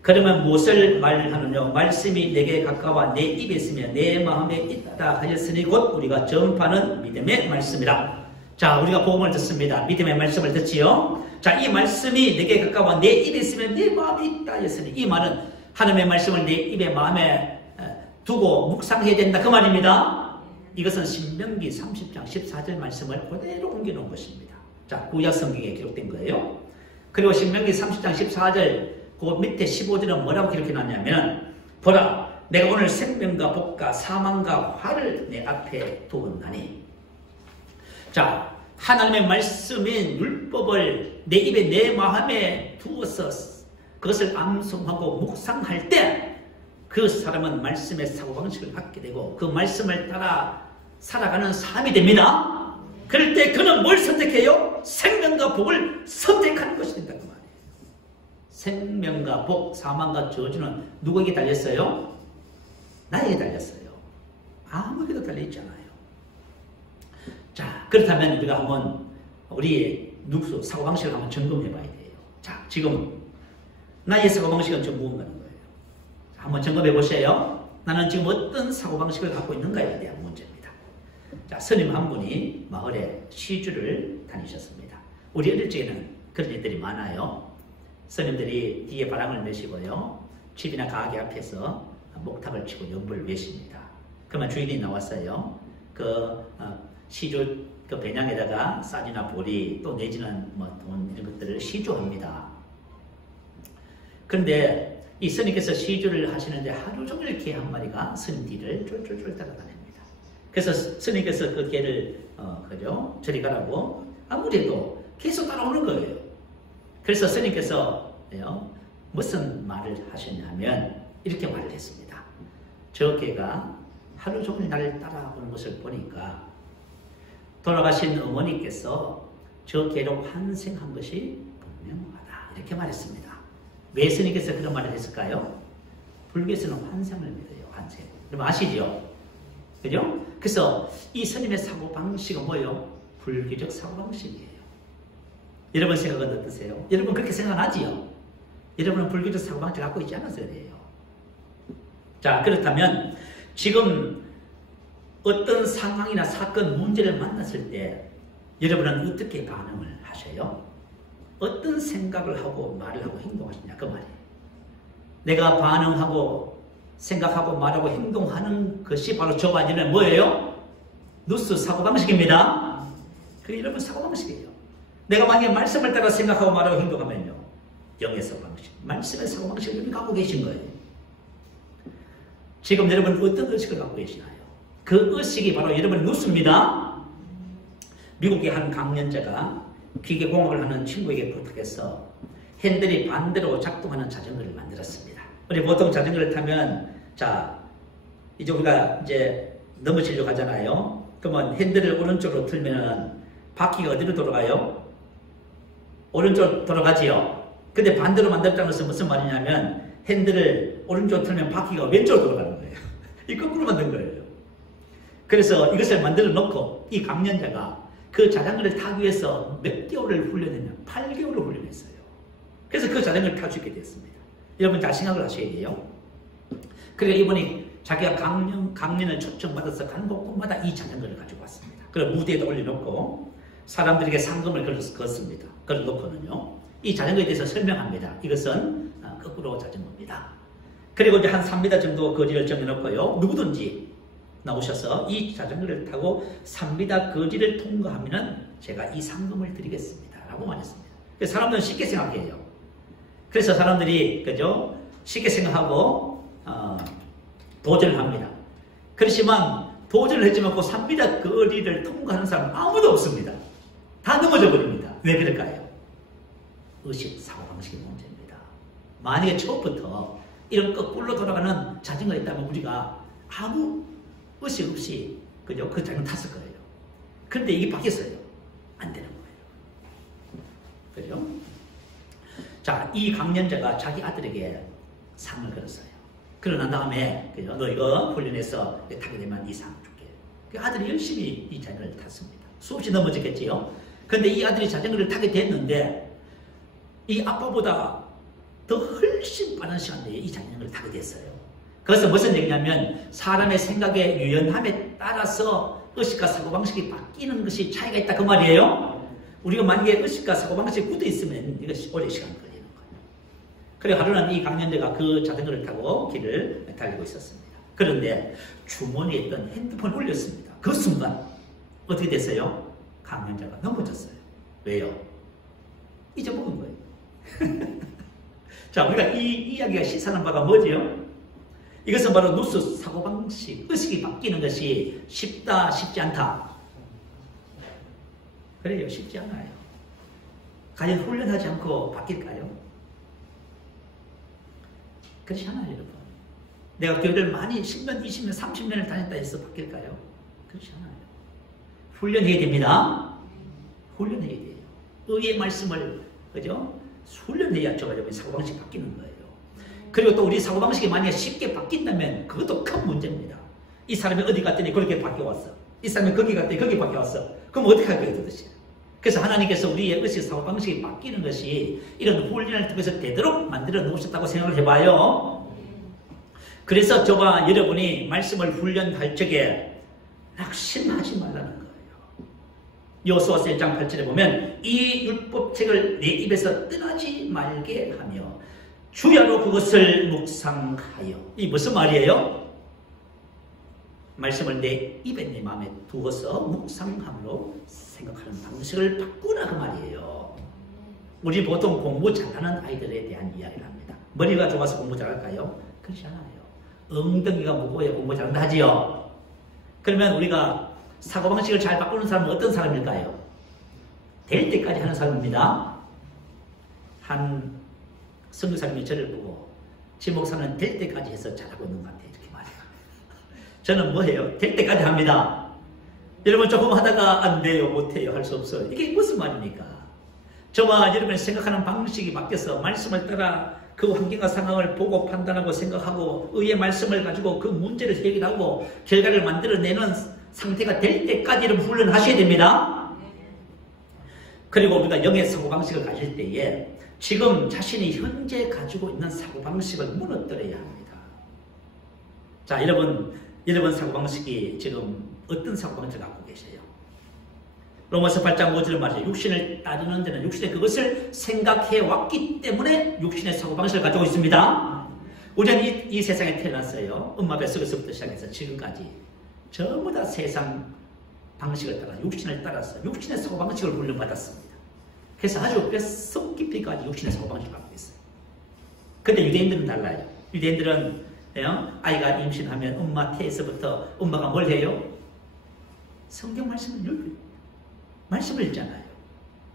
그러면 무엇을 말하느냐? 말씀이 내게 가까워 내 입에 있으며 내 마음에 있다 하였으니 곧 우리가 전파하는 믿음의 말씀이라. 자, 우리가 복음을 듣습니다. 믿음의 말씀을 듣지요. 자, 이 말씀이 내게 가까워 내 입에 있으면 내 마음에 있다 하였으니, 이 말은 하나님의 말씀을 내 입에 마음에 두고 묵상해야 된다, 그 말입니다. 이것은 신명기 30장 14절 말씀을 그대로 옮겨놓은 것입니다. 자, 구약 성경에 기록된 거예요. 그리고 신명기 30장 14절 그 밑에 15절은 뭐라고 기록해놨냐면, 보라, 내가 오늘 생명과 복과 사망과 화를 내 앞에 두었나니. 자, 하나님의 말씀인 율법을 내 입에 내 마음에 두어서 그것을 암송하고 묵상할 때 그 사람은 말씀의 사고방식을 갖게 되고 그 말씀을 따라 살아가는 삶이 됩니다. 그럴 때 그는 뭘 선택해요? 생명과 복을 선택하는 것이 된다, 그 말이에요. 생명과 복, 사망과 저주는 누구에게 달렸어요? 나에게 달렸어요. 아무에게도 달려있지 않아요. 자, 그렇다면 우리가 한번 우리의 사고방식을 한번 점검해 봐야 돼요. 자, 지금 나의 사고방식은 좀 무언가는 거예요. 자, 한번 점검해 보세요. 나는 지금 어떤 사고방식을 갖고 있는가에 대한 문제입니다. 자, 스님 한 분이 마을에 시주를 다니셨습니다. 우리 어릴 적에는 그런 일들이 많아요. 스님들이 뒤에 바람을 내시고요, 집이나 가게 앞에서 목탁을 치고 연불을 외십니다. 그러면 주인이 나왔어요. 시주 그 배낭에다가 쌀이나 보리 또 내지는 뭐 돈 이런 것들을 시주합니다. 그런데 이 스님께서 시주를 하시는데 하루 종일 개 한 마리가 스님 뒤를 쫄쫄쫄 따라다닙니다. 그래서 스님께서 그 개를 그죠? 저리 가라고 아무래도 계속 따라오는 거예요. 그래서 스님께서 무슨 말을 하셨냐면 이렇게 말을 했습니다. 저 개가 하루 종일 나를 따라오는 것을 보니까 돌아가신 어머니께서 저 개로 환생한 것이 분명하다. 이렇게 말했습니다. 왜 스님께서 그런 말을 했을까요? 불교에서는 환생을 믿어요. 환생. 그럼 아시죠? 그죠? 그래서 이 스님의 사고방식은 뭐예요? 불교적 사고방식이에요. 여러분 생각은 어떠세요? 여러분 그렇게 생각하지요? 여러분은 불교적 사고방식을 갖고 있지 않아서 그래요. 자, 그렇다면 지금 어떤 상황이나 사건, 문제를 만났을 때 여러분은 어떻게 반응을 하셔요? 어떤 생각을 하고 말을 하고 행동하시냐 그 말이에요. 내가 반응하고 생각하고 말하고 행동하는 것이 바로 저와 여러분의 뭐예요? 누수 사고방식입니다. 그게 여러분 사고방식이에요. 내가 만약에 말씀을 따라 생각하고 말하고 행동하면요, 영의 사고방식, 말씀의 사고방식을 여러분 갖고 계신 거예요. 지금 여러분 어떤 의식을 갖고 계시나요? 그 의식이 바로 여러분 누수입니다. 미국의 한 강연자가 기계공학을 하는 친구에게 부탁해서 핸들이 반대로 작동하는 자전거를 만들었습니다. 우리 보통 자전거를 타면 자 이제 우리가 이제 넘어지려고 하잖아요. 그러면 핸들을 오른쪽으로 틀면은 바퀴가 어디로 돌아가요? 오른쪽 돌아가지요. 근데 반대로 만들었다는 것은 무슨 말이냐면 핸들을 오른쪽으로 틀면 바퀴가 왼쪽으로 돌아가는 거예요. 이 거꾸로 만든 거예요. 그래서 이것을 만들어 놓고 이 강연자가 그 자전거를 타기 위해서 몇 개월을 훈련했냐? 8개월을 훈련했어요. 그래서 그 자전거를 탈 수 있게 됐습니다. 여러분 잘 생각을 하셔야 돼요. 그래서 이번에 자기가 강연을 초청받아서 가는 곳마다 이 자전거를 가지고 왔습니다. 그리고 무대에다 올려놓고 사람들에게 상금을 걸었습니다. 걸어놓고는요. 이 자전거에 대해서 설명합니다. 이것은 거꾸로 자전거입니다. 그리고 이제 한 3m 정도 거리를 정해놓고요. 누구든지 나오셔서 이 자전거를 타고 3m 거리를 통과하면 제가 이 상금을 드리겠습니다. 라고 말했습니다. 그래서 사람들은 쉽게 생각해요. 그래서 사람들이 그죠? 쉽게 생각하고 도전을 합니다. 그렇지만 도전을 했지만 그 3m 거리를 통과하는 사람은 아무도 없습니다. 다 넘어져 버립니다. 왜 그럴까요? 의식, 사고방식의 문제입니다. 만약에 처음부터 이런 거꾸로 돌아가는 자전거가 있다면 우리가 아무 의식 없이 그죠? 그 자전거 탔을 거예요. 그런데 이게 바뀌었어요. 안 되는 거예요. 그죠? 자, 이 강연자가 자기 아들에게 상을 걸었어요. 그러난 다음에 그죠? 너 이거 훈련해서 타게 되면 이 상 줄게. 그 아들이 열심히 이 자전거를 탔습니다. 수없이 넘어졌겠지요. 그런데 이 아들이 자전거를 타게 됐는데 이 아빠보다 더 훨씬 빠른 시간 내에 이 자전거를 타게 됐어요. 그래서 무슨 얘기냐면 사람의 생각의 유연함에 따라서 의식과 사고방식이 바뀌는 것이 차이가 있다 그 말이에요. 우리가 만약에 의식과 사고방식이 굳어 있으면 이것이 오래 시간 걸리는 거예요. 그래 하루는 이 강연자가 그 자전거를 타고 길을 달리고 있었습니다. 그런데 주머니에 있던 핸드폰을 올렸습니다. 그 순간 어떻게 됐어요? 강연자가 넘어졌어요. 왜요? 잊어먹은 거예요. 자, 우리가 이 이야기가 시사하는 바가 뭐죠? 이것은 바로 누수 사고방식, 의식이 바뀌는 것이 쉽다, 쉽지 않다. 그래요, 쉽지 않아요. 과연 훈련하지 않고 바뀔까요? 그렇지 않아요, 여러분. 내가 교회를 많이 10년, 20년, 30년을 다녔다 해서 바뀔까요? 그렇지 않아요. 훈련해야 됩니다. 훈련해야 돼요. 의의 말씀을, 그죠? 훈련해야 저가 사고방식이 바뀌는 거예요. 그리고 또 우리 사고방식이 만약에 쉽게 바뀐다면 그것도 큰 문제입니다. 이 사람이 어디 갔더니 그렇게 바뀌어왔어. 이 사람이 거기 갔더니 거기 바뀌어왔어. 그럼 어떻게 할 거예요, 도대체? 그래서 하나님께서 우리의 의식 사고방식이 바뀌는 것이 이런 훈련을 통해서 되도록 만들어 놓으셨다고 생각을 해봐요. 그래서 저와 여러분이 말씀을 훈련할 적에 낙심하지 말라는 거예요. 여호수아서 1장 8절에 보면 이 율법책을 내 입에서 떠나지 말게 하며 주야로 그것을 묵상하여. 이 무슨 말이에요? 말씀을 내 입에 내 마음에 두어서 묵상함으로 생각하는 방식을 바꾸라 그 말이에요. 우리 보통 공부 잘하는 아이들에 대한 이야기를 합니다. 머리가 좋아서 공부 잘할까요? 그렇지 않아요. 엉덩이가 무거워야 공부 잘한다 하지요. 그러면 우리가 사고방식을 잘 바꾸는 사람은 어떤 사람일까요? 될 때까지 하는 사람입니다. 한 선교사님이 저를 보고 지 목사는 될 때까지 해서 잘하고 있는 것 같아요. 이렇게 말해요. 저는 뭐예요? 될 때까지 합니다. 여러분 조금 하다가 안 돼요, 못해요, 할 수 없어요. 이게 무슨 말입니까? 저와 여러분이 생각하는 방식이 바뀌어서 말씀을 따라 그 환경과 상황을 보고 판단하고 생각하고 의의 말씀을 가지고 그 문제를 해결하고 결과를 만들어내는 상태가 될 때까지 여러분 훈련하셔야 됩니다. 그리고 우리가 영의 사고방식을 가질 때에 지금 자신이 현재 가지고 있는 사고방식을 무너뜨려야 합니다. 자, 여러분 사고방식이 지금 어떤 사고방식을 갖고 계세요? 로마서 8장 5절을 말이죠. 육신을 따르는 데는 육신의 그것을 생각해 왔기 때문에 육신의 사고방식을 가지고 있습니다. 우리는 이 세상에 태어났어요. 엄마 뱃속에서부터 시작해서 지금까지 전부 다 세상 방식을 따라 육신을 따라서 육신의 사고방식을 훈련받았습니다. 그래서 아주 뱃속 깊이까지 육신의 사고방식을 갖고 있어요. 근데 유대인들은 달라요. 유대인들은 아이가 임신하면 엄마 태에서부터 엄마가 뭘 해요? 성경 말씀을 읽어요. 말씀을 읽잖아요.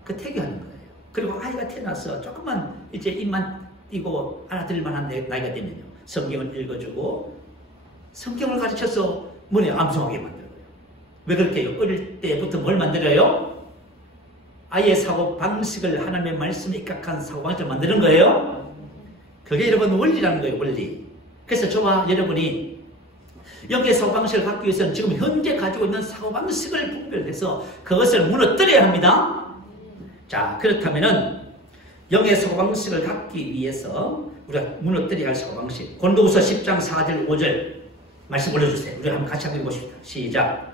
그 태교하는 거예요. 그리고 아이가 태어나서 조금만 이제 입만 띄고 알아들을 만한 나이가 되면요. 성경을 읽어주고 성경을 가르쳐서 머리에 암송하게 만들어요. 왜 그렇게요? 어릴 때부터 뭘 만들어요? 아이의 사고 방식을 하나님의 말씀에 입각한 사고 방식을 만드는 거예요. 그게 여러분 원리라는 거예요. 원리. 그래서 저와 여러분이 영의 사고방식을 갖기 위해서는 지금 현재 가지고 있는 사고방식을 분별해서 그것을 무너뜨려야 합니다. 자, 그렇다면은 영의 사고방식을 갖기 위해서 우리가 무너뜨려야 할 사고방식. 고린도후서 10장 4절 5절 말씀 올려주세요. 우리 한번 같이 한번 읽어봅시다. 시작.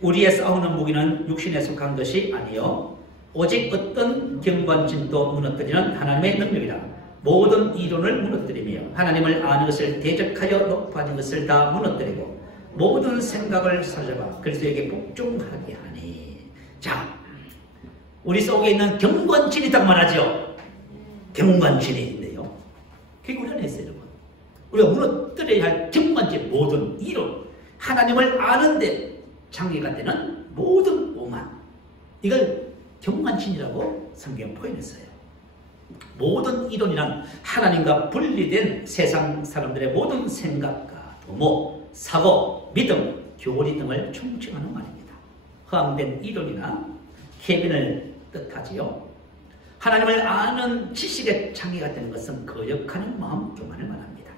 우리의 싸우는 무기는 육신에 속한 것이 아니요 오직 어떤 경관진도 무너뜨리는 하나님의 능력이라. 모든 이론을 무너뜨리며 하나님을 아는 것을 대적하여 높아진 것을 다 무너뜨리고 모든 생각을 사로잡아 그리스도에게 복종하게 하니. 자, 우리 속에 있는 경관진이 딱 말하죠. 경관진이 있는데요. 그게 우리 안에 있어요, 여러분. 우리가 무너뜨려야 할 경관진, 모든 이론, 하나님을 아는데 장애가 되는 모든 오만, 이걸 경관진이라고 성경 표현했어요. 모든 이론이란 하나님과 분리된 세상 사람들의 모든 생각과 도모, 사고, 믿음, 교리 등을 총칭하는 말입니다. 허황된 이론이나 계변을 뜻하지요. 하나님을 아는 지식의 장애가 되는 것은 거역하는 마음 교만을 말합니다.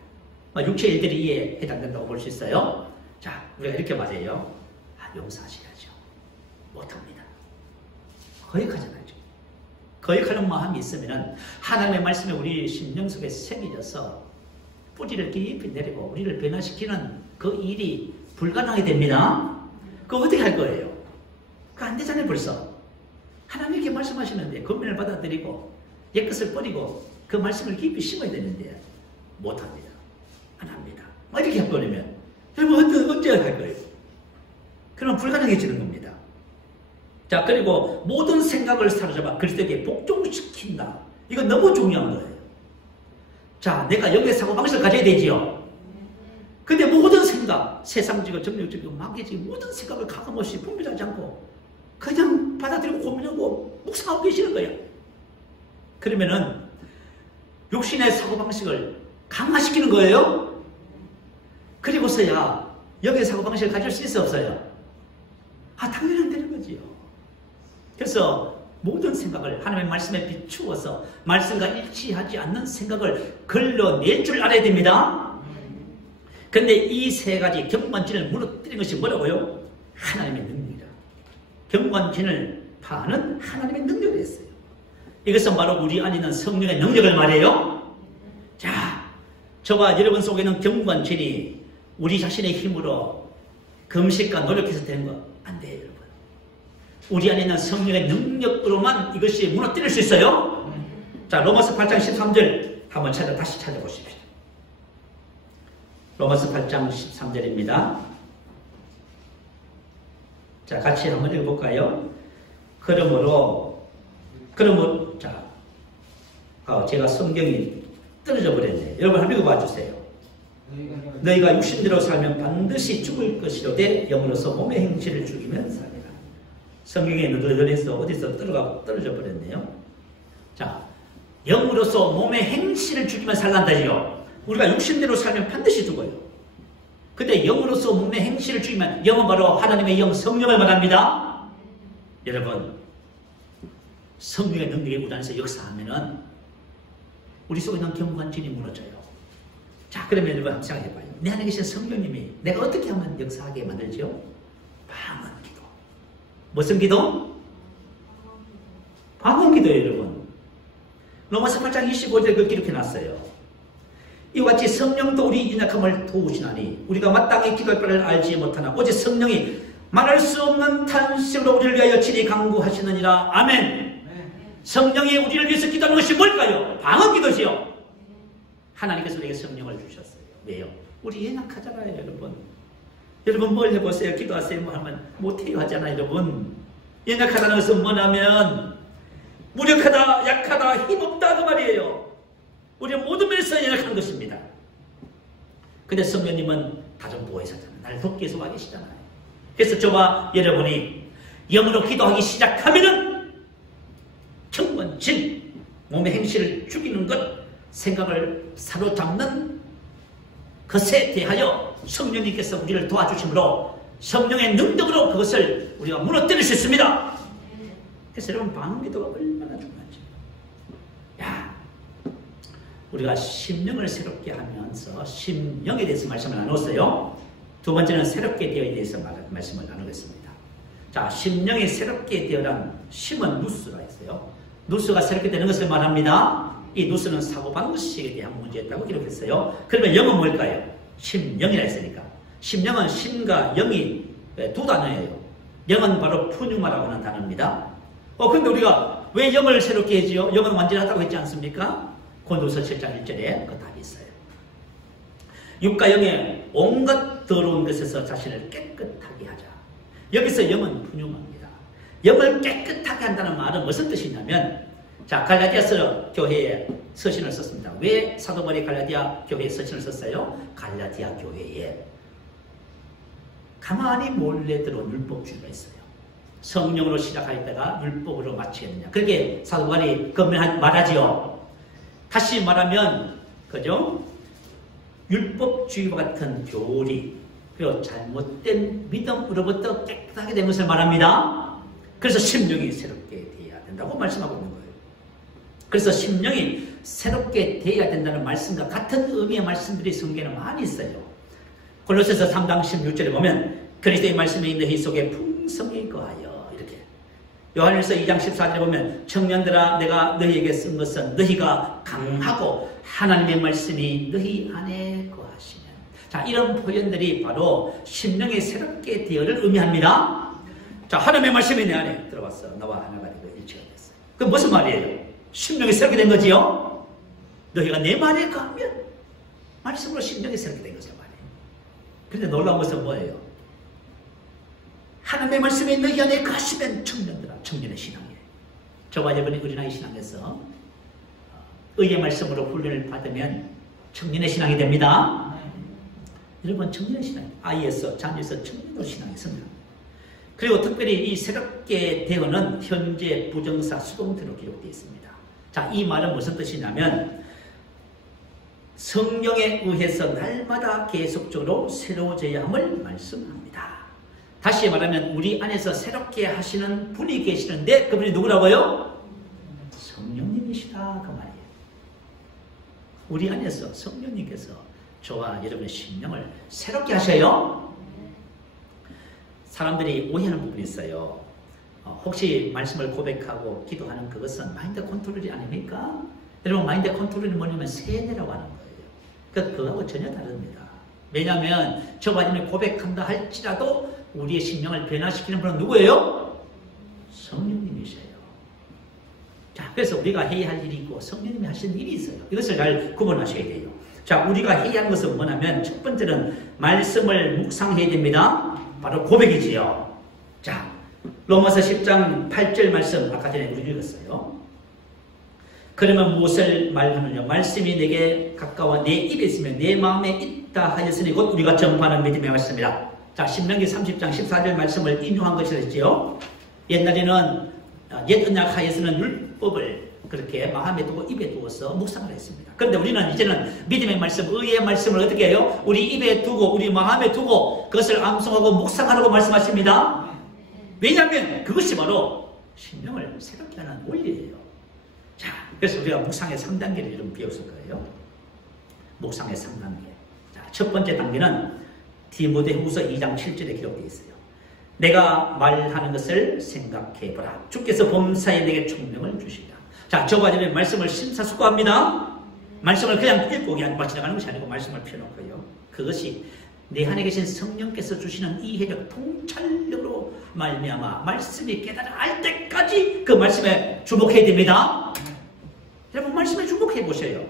육체 일들이 이에 해당된다고 볼 수 있어요. 자, 우리가 이렇게 말해요. 용서하셔야죠. 못합니다. 거역하잖아요. 거역하는 마음이 있으면 하나님의 말씀이 우리 심령 속에 새겨져서 뿌리를 깊이 내리고 우리를 변화시키는 그 일이 불가능하게 됩니다. 그거 어떻게 할 거예요? 그거 안 되잖아요. 벌써 하나님이 이렇게 말씀하시는데 권면을 받아들이고 옛것을 버리고 그 말씀을 깊이 심어야 되는데 못합니다. 안 합니다. 이렇게 해버리면 여러분 언제 할 거예요? 그러면 불가능해지는 겁니다. 자, 그리고 모든 생각을 사로잡아 그리스도에게 복종시킨다. 이건 너무 중요한 거예요. 자, 내가 영의 사고방식을 가져야 되지요. 근데 모든 생각, 세상적이고 정력적이고 마귀적이고 모든 생각을 가감없이 분별하지 않고 그냥 받아들이고 고민하고 묵상하고 계시는 거예요. 그러면은 육신의 사고방식을 강화시키는 거예요. 그리고서야 영의 사고방식을 가질 수 있어 없어요? 당연히 안 되는 거지요. 그래서 모든 생각을 하나님의 말씀에 비추어서 말씀과 일치하지 않는 생각을 걸러낼 줄 알아야 됩니다. 그런데 이 세 가지 경관진을 무너뜨리는 것이 뭐라고요? 하나님의 능력이다. 경관진을 파하는 하나님의 능력이 있어요. 이것은 바로 우리 안에 있는 성령의 능력을 말해요. 자, 저와 여러분 속에 있는 경관진이 우리 자신의 힘으로 금식과 노력해서 되는 거 안 돼요, 여러분. 우리 안에 있는 성령의 능력으로만 이것이 무너뜨릴 수 있어요. 자, 로마서 8장 13절 한번 다시 찾아보십시오. 로마서 8장 13절입니다. 자, 같이 한번 읽어볼까요? 그러므로 자, 제가 성경이 떨어져 버렸네. 여러분 한번 읽어봐 주세요. 너희가 육신대로 살면 반드시 죽을 것이로되 영으로서 몸의 행실을 죽이면 살리라. 성경에 너덜너덜해서 어디서 떨어져 버렸네요. 자, 영으로서 몸의 행실을 죽이면 살란다지요. 우리가 육신대로 살면 반드시 죽어요. 근데 영으로서 몸의 행실을 죽이면, 영은 바로 하나님의 영 성령을 말합니다. 여러분, 성령의 능력에 우단해서 역사하면은 우리 속에 있는 경관진이 무너져요. 자, 그러면 여러분 한번 생각해봐요. 내 안에 계신 성령님이 내가 어떻게 하면 역사하게 만들죠? 방언기도. 무슨 기도? 방언기도예요, 여러분. 로마서 8장 25절에 그 기록해놨어요. 이와 같이 성령도 우리 연약함을 도우시나니 우리가 마땅히 기도할 바를 알지 못하나 오직 성령이 말할 수 없는 탄식으로 우리를 위하여 친히 간구하시느니라. 아멘. 성령이 우리를 위해서 기도하는 것이 뭘까요? 방언기도지요. 하나님께서 우리에게 성령을 주셨어요. 왜요? 우리 연약하잖아요, 여러분. 여러분 뭘 해보세요. 기도하세요. 뭐 하면 못해요 하잖아요, 여러분. 연약하다는 것은 뭐냐면 무력하다, 약하다, 힘없다 그 말이에요. 우리는 모든 면에서 연약한 것입니다. 근데 성령님은 다른 보혜사잖아요. 나를 돕기 위해서 와 계시잖아요. 그래서 저와 여러분이 영으로 기도하기 시작하면은 경건진, 몸의 행실을 죽이는 것, 생각을 사로잡는 것에 대하여 성령님께서 우리를 도와주심으로 성령의 능력으로 그것을 우리가 무너뜨릴 수 있습니다. 그래서 여러분 방언기도가 얼마나 중요한지. 야, 우리가 심령을 새롭게 하면서 심령에 대해서 말씀을 나눴어요. 두 번째는 새롭게 되어에 대해서 말씀을 나누겠습니다. 자, 심령이 새롭게 되어란 심은 누스가 있어요. 누스가 새롭게 되는 것을 말합니다. 이 누스는 사고방식에 대한 문제였다고 기록했어요. 그러면 영은 뭘까요? 심령이라 했으니까. 심령은 심과 영이 두 단어예요. 영은 바로 푸뉴마라고 하는 단어입니다. 그런데 우리가 왜 영을 새롭게 해지요? 영은 완전하다고 했지 않습니까? 고린도서 7장 1절에 그 답이 있어요. 육과 영의 온갖 더러운 것에서 자신을 깨끗하게 하자. 여기서 영은 푸뉴마입니다. 영을 깨끗하게 한다는 말은 무슨 뜻이냐면, 자, 갈라디아서 교회에 서신을 썼습니다. 왜 사도 바울이 갈라디아 교회에 서신을 썼어요? 갈라디아 교회에 가만히 몰래 들어온 율법주의가 있어요. 성령으로 시작하였다가 율법으로 마치겠느냐. 그렇게 사도 바울이 말하지요. 다시 말하면, 그죠? 율법주의와 같은 교리, 그리고 잘못된 믿음으로부터 깨끗하게 된 것을 말합니다. 그래서 심령이 새롭게 되어야 된다고 말씀하고 있는 거예요. 그래서 심령이 새롭게 되어야 된다는 말씀과 같은 의미의 말씀들이 성경에 많이 있어요. 골로새서 3장 16절에 보면 그리스도의 말씀이 너희 속에 풍성히 거하여, 이렇게. 요한일서 2장 14절에 보면 청년들아 내가 너희에게 쓴 것은 너희가 강하고 하나님의 말씀이 너희 안에 거하시면. 자, 이런 표현들이 바로 심령이 새롭게 되어를 의미합니다. 자, 하나님의 말씀이 내 안에 들어왔어. 나와 하나가 되고 일체가 됐어요. 그럼 무슨 말이에요? 심령이 새롭게 된 거지요? 너희가 내 말에 거하면, 말씀으로 심령이 새롭게 된 거죠, 말이에요. 그런데 놀라운 것은 뭐예요? 하나님의 말씀이 너희 안에 거하시면 청년들아, 청년의 신앙이에요. 저와 여러분이 어린아이 신앙에서 의의 말씀으로 훈련을 받으면 청년의 신앙이 됩니다. 여러분, 청년의 신앙, 아이에서 자녀에서 청년으로 신앙이 성장합니다. 그리고 특별히 이 새롭게 되어는 현재 부정사 수동태로 기록되어 있습니다. 자, 이 말은 무슨 뜻이냐면 성령에 의해서 날마다 계속적으로 새로워져야 함을 말씀합니다. 다시 말하면 우리 안에서 새롭게 하시는 분이 계시는데 그분이 누구라고요? 성령님이시다, 그 말이에요. 우리 안에서 성령님께서 저와 여러분의 심령을 새롭게 하셔요. 사람들이 오해하는 부분이 있어요. 혹시 말씀을 고백하고 기도하는 그것은 마인드 컨트롤이 아닙니까? 여러분, 마인드 컨트롤이 뭐냐면 세뇌라고 하는 거예요. 그러니까 그거하고 전혀 다릅니다. 왜냐하면 저와 여러분이 고백한다 할지라도 우리의 심령을 변화시키는 분은 누구예요? 성령님이세요. 자, 그래서 우리가 해야 할 일이 있고 성령님이 하시는 일이 있어요. 이것을 잘 구분하셔야 돼요. 자, 우리가 해야 하는 것은 뭐냐면 첫 번째는 말씀을 묵상해야 됩니다. 바로 고백이지요. 자, 로마서 10장 8절 말씀 아까 전에 우리 읽었어요. 그러면 무엇을 말하느냐? 말씀이 내게 가까워 내 입에 있으면 내 마음에 있다 하였으니 곧 우리가 전파하는 믿음의 말씀이라. 자, 신명기 30장 14절 말씀을 인용한 것이었지요. 옛날에는 옛 언약 하에서는 율법을 그렇게 마음에 두고 입에 두어서 묵상을 했습니다. 그런데 우리는 이제는 믿음의 말씀, 의의 말씀을 어떻게 해요? 우리 입에 두고 우리 마음에 두고 그것을 암송하고 묵상하라고 말씀하십니다. 왜냐하면 그것이 바로 심령을 새롭게 하는 원리예요. 자, 그래서 우리가 묵상의 3단계를 좀 배웠을 거예요. 묵상의 3단계. 자, 첫 번째 단계는 디모데후서 2장 7절에 기록되어 있어요. 내가 말하는 것을 생각해보라. 주께서 범사에 내게 총명을 주시라. 자, 저와 저의 말씀을 심사숙고합니다. 말씀을 그냥 읽고 그냥 지나가는 것이 아니고 말씀을 펴놓고요. 그것이 내 안에 계신 성령께서 주시는 이해력, 통찰력으로 말미암아 말씀이 깨달아 알 때까지 그 말씀에 주목해야 됩니다. 여러분 말씀에 주목해 보세요.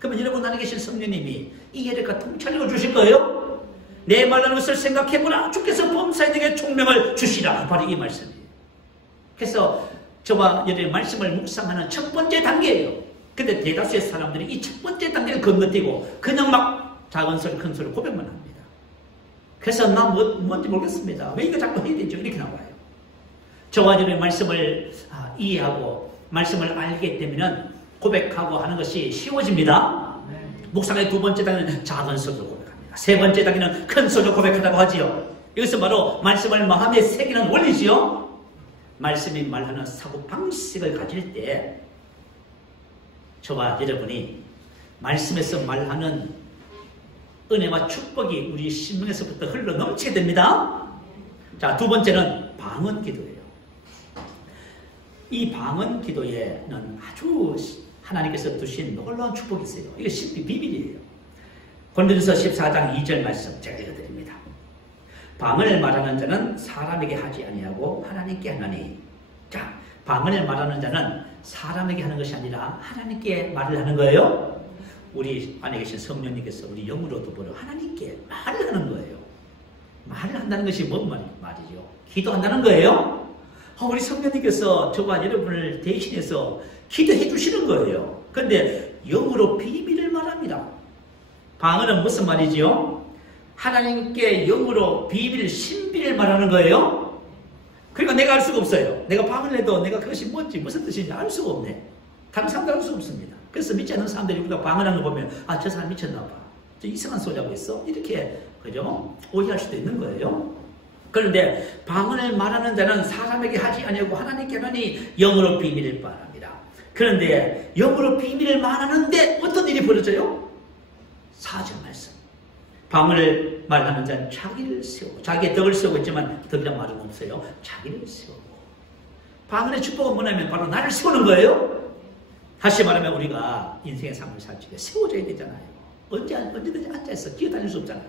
그러면 여러분 안에 계신 성령님이 이해력과 통찰력을 주실 거예요. 내 말하는 것을 생각해보라. 주께서 범사에 내게 총명을 주시라. 바로 이 말씀이에요. 그래서 저와 여러분의 말씀을 묵상하는 첫 번째 단계예요. 근데 대다수의 사람들이 이 첫 번째 단계를 건너뛰고 그냥 막 작은 소리 큰 소리 고백만 합니다. 그래서 나 뭔지 모르겠습니다. 왜 이거 자꾸 해야 되죠? 이렇게 나와요. 저와 여러분의 말씀을 이해하고 말씀을 알게 되면 고백하고 하는 것이 쉬워집니다. 묵상의 두 번째 단계는 작은 소리로 고백합니다. 세 번째 단계는 큰 소리로 고백한다고 하지요. 이것은 바로 말씀을 마음에 새기는 원리지요. 말씀이 말하는 사고 방식을 가질 때 저와 여러분이 말씀에서 말하는 은혜와 축복이 우리 심령에서부터 흘러 넘치게 됩니다. 자, 두 번째는 방언 기도예요. 이 방언 기도에는 아주 하나님께서 두신 놀라운 축복이 있어요. 이게 비밀이에요. 고린도전서 14장 2절 말씀 제가 읽어드립니다. 방언을 말하는 자는 사람에게 하지 아니하고 하나님께 하나니. 자, 방언을 말하는 자는 사람에게 하는 것이 아니라 하나님께 말을 하는 거예요. 우리 안에 계신 성령님께서 우리 영으로 더불어 하나님께 말을 하는 거예요. 말을 한다는 것이 뭔 말이죠? 기도한다는 거예요. 우리 성령님께서 저와 여러분을 대신해서 기도해 주시는 거예요. 그런데 영으로 비밀을 말합니다. 방언은 무슨 말이죠? 하나님께 영으로 비밀, 신비를 말하는 거예요. 그러니까 내가 알 수가 없어요. 내가 방언을 해도 내가 그것이 뭔지 무슨 뜻인지 알 수가 없네. 다른 사람도 알 수 없습니다. 그래서 믿지 않는 사람들이 우리가 방언하는 거 보면 저 사람 미쳤나 봐. 저 이상한 소리 하고 있어. 이렇게 그죠? 오해할 수도 있는 거예요. 그런데 방언을 말하는 자는 사람에게 하지 아니하고 하나님께 하니 영으로 비밀을 말합니다. 그런데 영으로 비밀을 말하는데 어떤 일이 벌어져요? 4절 말씀. 방언을 말하는 자는 자기를 세우고 자기의 덕을 세우고 있지만 덕이란 말은 없어요. 자기를 세우고. 방언의 축복은 뭐냐면 바로 나를 세우는 거예요. 다시 말하면 우리가 인생의 삶을 살 적에 세워져야 되잖아요. 언제든지 앉아있어 기어다닐 수 없잖아요.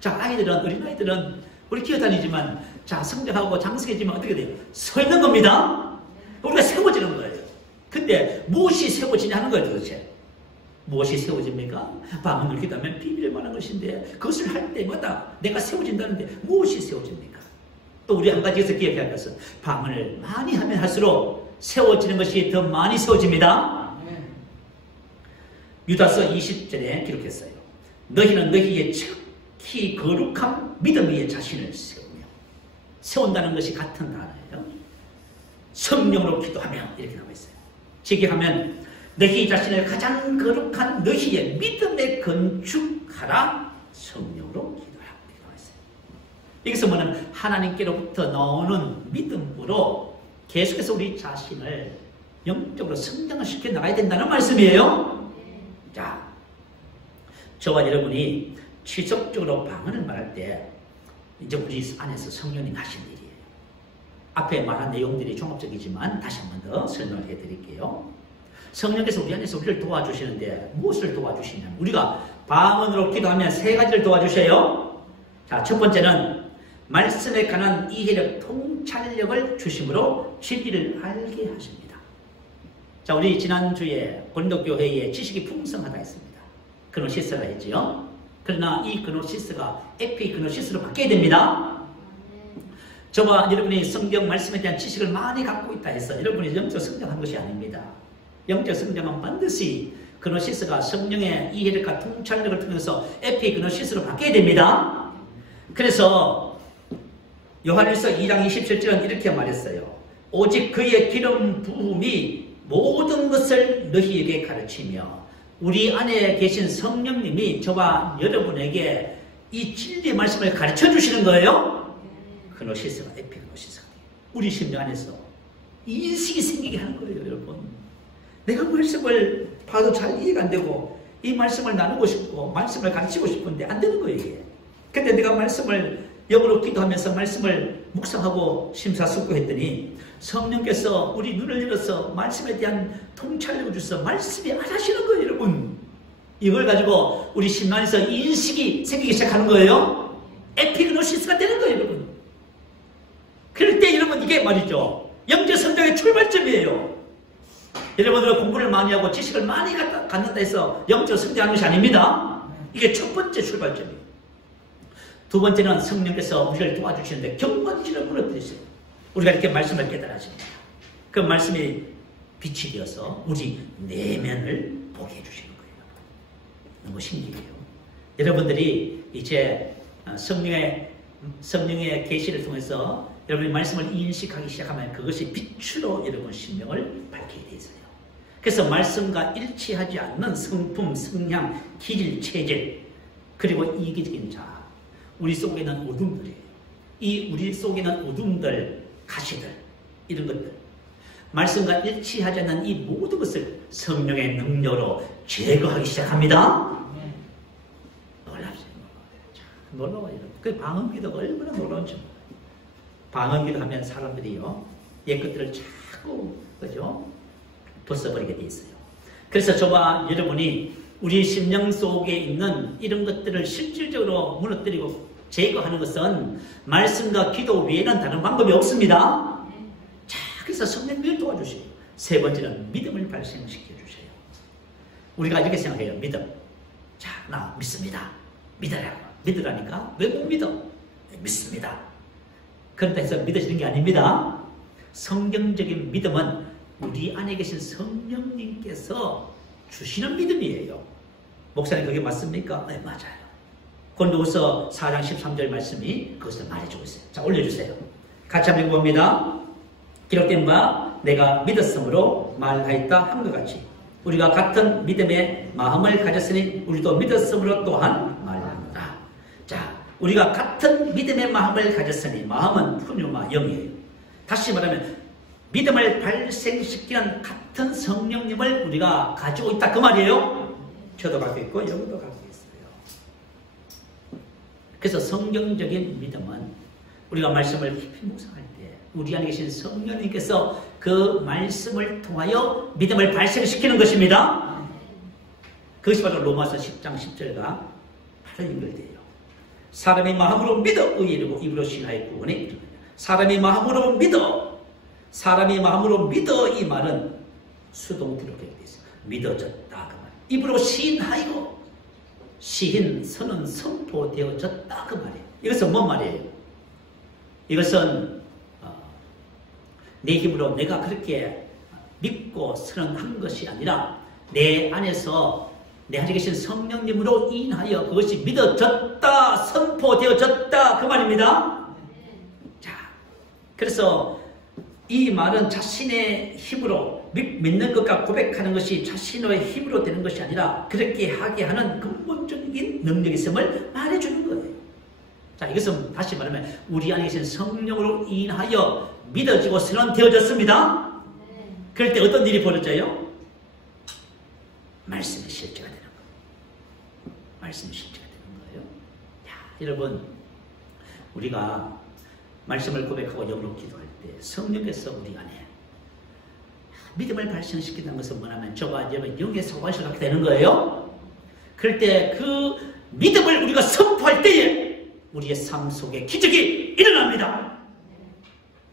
자, 어린아이들은 우리 기어다니지만 자, 성장하고 장성해지면 어떻게 돼요? 서 있는 겁니다. 우리가 세워지는 거예요. 근데 무엇이 세워지냐 하는 거예요 도대체. 무엇이 세워집니까? 방언을 기도하면 비밀을 말하는 것인데 그것을 할 때마다 내가 세워진다는데 무엇이 세워집니까? 또 우리 한 가지에서 기억해야 할 것은 방언을 많이 하면 할수록 세워지는 것이 더 많이 세워집니다. 유다서 20절에 기록했어요. 너희는 너희의 척히 거룩한 믿음 위에 자신을 세우며. 세운다는 것이 같은 단어예요. 성령으로 기도하며 이렇게 나와 있어요. 직역하면 너희 자신을 가장 거룩한 너희의 믿음에 건축하라. 성령으로 기도하라. 이렇게 나와 있어요. 여기서 뭐냐면 하나님께로부터 나오는 믿음으로 계속해서 우리 자신을 영적으로 성장을 시켜 나가야 된다는 말씀이에요. 자, 저와 여러분이 지속적으로 방언을 말할 때 이제 우리 안에서 성령님 하신 일이에요. 앞에 말한 내용들이 종합적이지만 다시 한 번 더 설명을 해드릴게요. 성령께서 우리 안에서 우리를 도와주시는데 무엇을 도와주시냐면 우리가 방언으로 기도하면 세 가지를 도와주셔요. 자, 첫 번째는 말씀에 관한 이해력, 통찰력을 주심으로 진리를 알게 하십니다. 자, 우리 지난주에 고린도 교회에 지식이 풍성하다 했습니다. 그노시스가 했지요. 그러나 이 그노시스가 에피 그노시스로 바뀌어야 됩니다. 저와 여러분이 성경 말씀에 대한 지식을 많이 갖고 있다 해서 여러분이 영적 성장한 것이 아닙니다. 영적 성장은 반드시 그노시스가 성령의 이해력과 통찰력을 통해서 에피그노시스로 바뀌어야 됩니다. 그래서 요한일서 2장 27절은 이렇게 말했어요. 오직 그의 기름 부음이 모든 것을 너희에게 가르치며 우리 안에 계신 성령님이 저와 여러분에게 이 진리 말씀을 가르쳐 주시는 거예요. 그노시스가 에피그노시스가 우리 심령 안에서 인식이 생기게 하는 거예요. 여러분, 내가 말씀을 봐도 잘 이해가 안 되고 이 말씀을 나누고 싶고 말씀을 가르치고 싶은데 안 되는 거예요. 이게. 근데 내가 말씀을 영으로 기도하면서 말씀을 묵상하고 심사숙고했더니 성령께서 우리 눈을 열어서 말씀에 대한 통찰력을 주셔서 말씀이 안 하시는 거예요. 여러분, 이걸 가지고 우리 심령에서 인식이 생기기 시작하는 거예요. 에피그노시스가 되는 거예요. 여러분, 그럴 때 여러분 이게 말이죠, 영적 성장의 출발점이에요. 여러분들 공부를 많이 하고 지식을 많이 갖는다 해서 영적 성장하는 것이 아닙니다. 이게 첫 번째 출발점이에요. 두 번째는 성령께서 우리를 도와주시는데 경건지를 무너뜨리세요. 우리가 이렇게 말씀을 깨달아집니다. 그 말씀이 빛이 되어서 우리 내면을 보게 해주시는 거예요. 너무 신기해요. 여러분들이 이제 성령의 계시를 통해서 여러분이 말씀을 인식하기 시작하면 그것이 빛으로 여러분 심령을 밝히게 되어 있어요. 그래서 말씀과 일치하지 않는 성품, 성향, 기질, 체질, 그리고 이기적인 자아, 우리 속에 있는 어둠들이에요. 이 우리 속에 있는 어둠들, 가시들, 이런 것들, 말씀과 일치하지 않는 이 모든 것을 성령의 능력으로 제거하기 시작합니다. 놀랍죠. 놀라워요. 그 방언기도가 얼마나 놀라운지 몰라요. 방언기도 하면 사람들이요, 옛것들을 자꾸, 그죠? 벗어버리게 돼 있어요. 그래서 저와 여러분이 우리 심령 속에 있는 이런 것들을 실질적으로 무너뜨리고 제거하는 것은 말씀과 기도 외에는 다른 방법이 없습니다. 자, 그래서 성령님을 도와주세요. 세 번째는 믿음을 발생시켜 주세요. 우리가 이렇게 생각해요. 믿음. 자, 나 믿습니다. 믿으라고. 믿으라니까 왜 못 믿어? 믿습니다. 그런다 해서 믿어지는 게 아닙니다. 성경적인 믿음은 우리 안에 계신 성령님께서 주시는 믿음이에요. 목사님, 그게 맞습니까? 네, 맞아요. 고린도후서 4장 13절 말씀이 그것을 말해주고 있어요. 자, 올려주세요. 같이 한번 읽어봅니다. 기록된 바 내가 믿었으므로 말하였다 한 것 같이 우리가 같은 믿음의 마음을 가졌으니 우리도 믿었으므로 또한 말한다. 자, 우리가 같은 믿음의 마음을 가졌으니, 마음은 푸뉴마, 영이에요. 다시 말하면 믿음을 발생시키는 같은 성령님을 우리가 가지고 있다, 그 말이에요. 저도 갖고 있고 여기도 갖고 있어요. 그래서 성경적인 믿음은 우리가 말씀을 깊이 묵상할 때 우리 안에 계신 성령님께서 그 말씀을 통하여 믿음을 발생시키는 것입니다. 그것이 바로 로마서 10장 10절과 바로 연결돼요. 사람이 마음으로 믿어 의에 이르고 입으로 신하여 구원에 이르느니라. 사람이 마음으로 믿어, 사람이 마음으로 믿어, 이 말은 수동태로 되어 있어요. 믿어졌다, 그 말. 입으로 시인하여, 시인, 선은 선포되어졌다, 그 말이에요. 이것은 뭔 말이에요? 이것은 내 힘으로 내가 그렇게 믿고 선언한 것이 아니라 내 안에서 내 안에 계신 성령님으로 인하여 그것이 믿어졌다, 선포되어졌다, 그 말입니다. 자, 그래서 이 말은 자신의 힘으로 믿는 것과 고백하는 것이 자신의 힘으로 되는 것이 아니라 그렇게 하게 하는 근본적인 능력이 있음을 말해주는 거예요. 자, 이것은 다시 말하면 우리 안에 계신 성령으로 인하여 믿어지고 선언되어졌습니다. 그럴 때 어떤 일이 벌어져요? 말씀이 실제가 되는 거예요. 말씀이 실제가 되는 거예요. 야, 여러분, 우리가 말씀을 고백하고 영으로 기도할 때 성령께서 우리 안에 믿음을 발생시키는 것은 뭐냐면 저와 여러분 영의 소관을 갖게 되는 거예요. 그럴 때 그 믿음을 우리가 선포할 때에 우리의 삶 속에 기적이 일어납니다.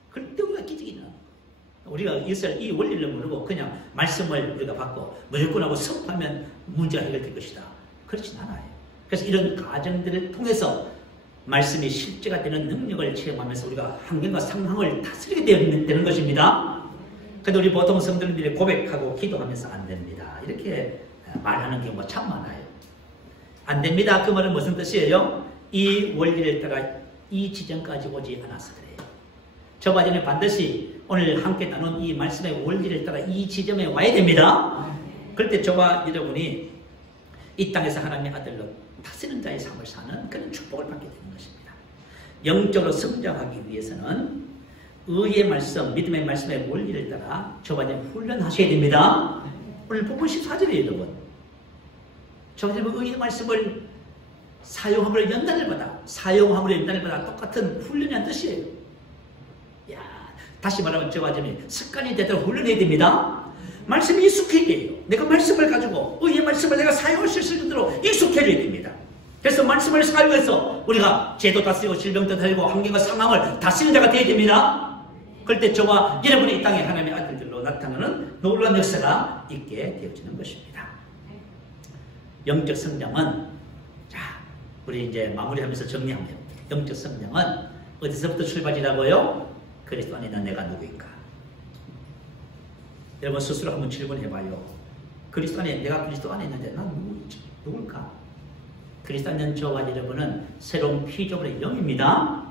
그럴 때 우리가 기적이 일어납니다. 우리가 이 원리를 모르고 그냥 말씀을 우리가 받고 무조건 하고 선포하면 문제가 해결될 것이다, 그렇진 않아요. 그래서 이런 과정들을 통해서 말씀이 실제가 되는 능력을 체험하면서 우리가 환경과 상황을 다스리게 되는 것입니다. 근데 우리 보통 성도들이 고백하고 기도하면서 안 됩니다. 이렇게 말하는 경우가 참 많아요. 안 됩니다. 그 말은 무슨 뜻이에요? 이 원리를 따라 이 지점까지 오지 않아서 그래요. 저와 전에 반드시 오늘 함께 나눈 이 말씀의 원리를 따라 이 지점에 와야 됩니다. 그럴 때 저와 여러분이 이 땅에서 하나님의 아들로 다스리는 자의 삶을 사는 그런 축복을 받게 되는 것입니다. 영적으로 성장하기 위해서는 의의 말씀, 믿음의 말씀의 원리를 따라 저와 전에 훈련하셔야 됩니다. 오늘 본문 14절이에요, 여러분. 저와 의의 말씀을 사용함으로 연단을 받아, 사용함으로 연단을 받아 똑같은 훈련이란 뜻이에요. 야, 다시 말하면 저와 전에 습관이 되도록 훈련해야 됩니다. 말씀이 익숙해져야 해요. 내가 말씀을 가지고 의의 말씀을 내가 사용할 수 있을 정도로 익숙해져야 됩니다. 그래서 말씀을 사용해서 우리가 죄도 다스리고 질병도 다스리고 환경과 상황을 다스리는 자가 되어야 됩니다. 그럴 때 저와 여러분이 이 땅에 하나님의 아들들로 나타나는 놀라운 역사가 있게 되어지는 것입니다. 영적 성장은, 자, 우리 이제 마무리하면서 정리하면, 영적 성장은 어디서부터 출발이라고요? 그리스도 안에 있는 내가 누구인가? 여러분 스스로 한번 질문해봐요. 그리스도 안에, 내가 그리스도 안에 있는데 난 누굴까? 그리스도 안에 있는 저와 여러분은 새로운 피조물의 영입니다.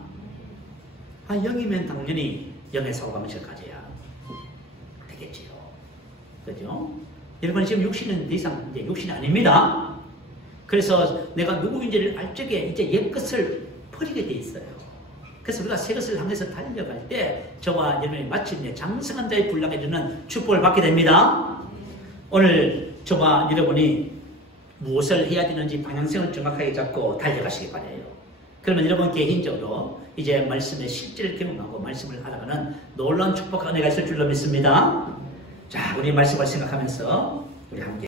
영이면 당연히 영의 사고감을 가져야 되겠지요. 그죠? 여러분 지금 육신은 더 이상 이제 육신이 아닙니다. 그래서 내가 누구인지를 알 적에 이제 옛것을 버리게 돼 있어요. 그래서 우리가 새 것을 향해서 달려갈 때 저와 여러분이 마침내 장성한 자의 분량에 이르는 축복을 받게 됩니다. 오늘 저와 여러분이 무엇을 해야 되는지 방향성을 정확하게 잡고 달려가시기 바라요. 그러면 여러분 개인적으로 이제 말씀의 실제를 경험하고 말씀을 알아가는 놀라운 축복과 은혜가 있을 줄로 믿습니다. 자, 우리 말씀을 생각하면서 우리 함께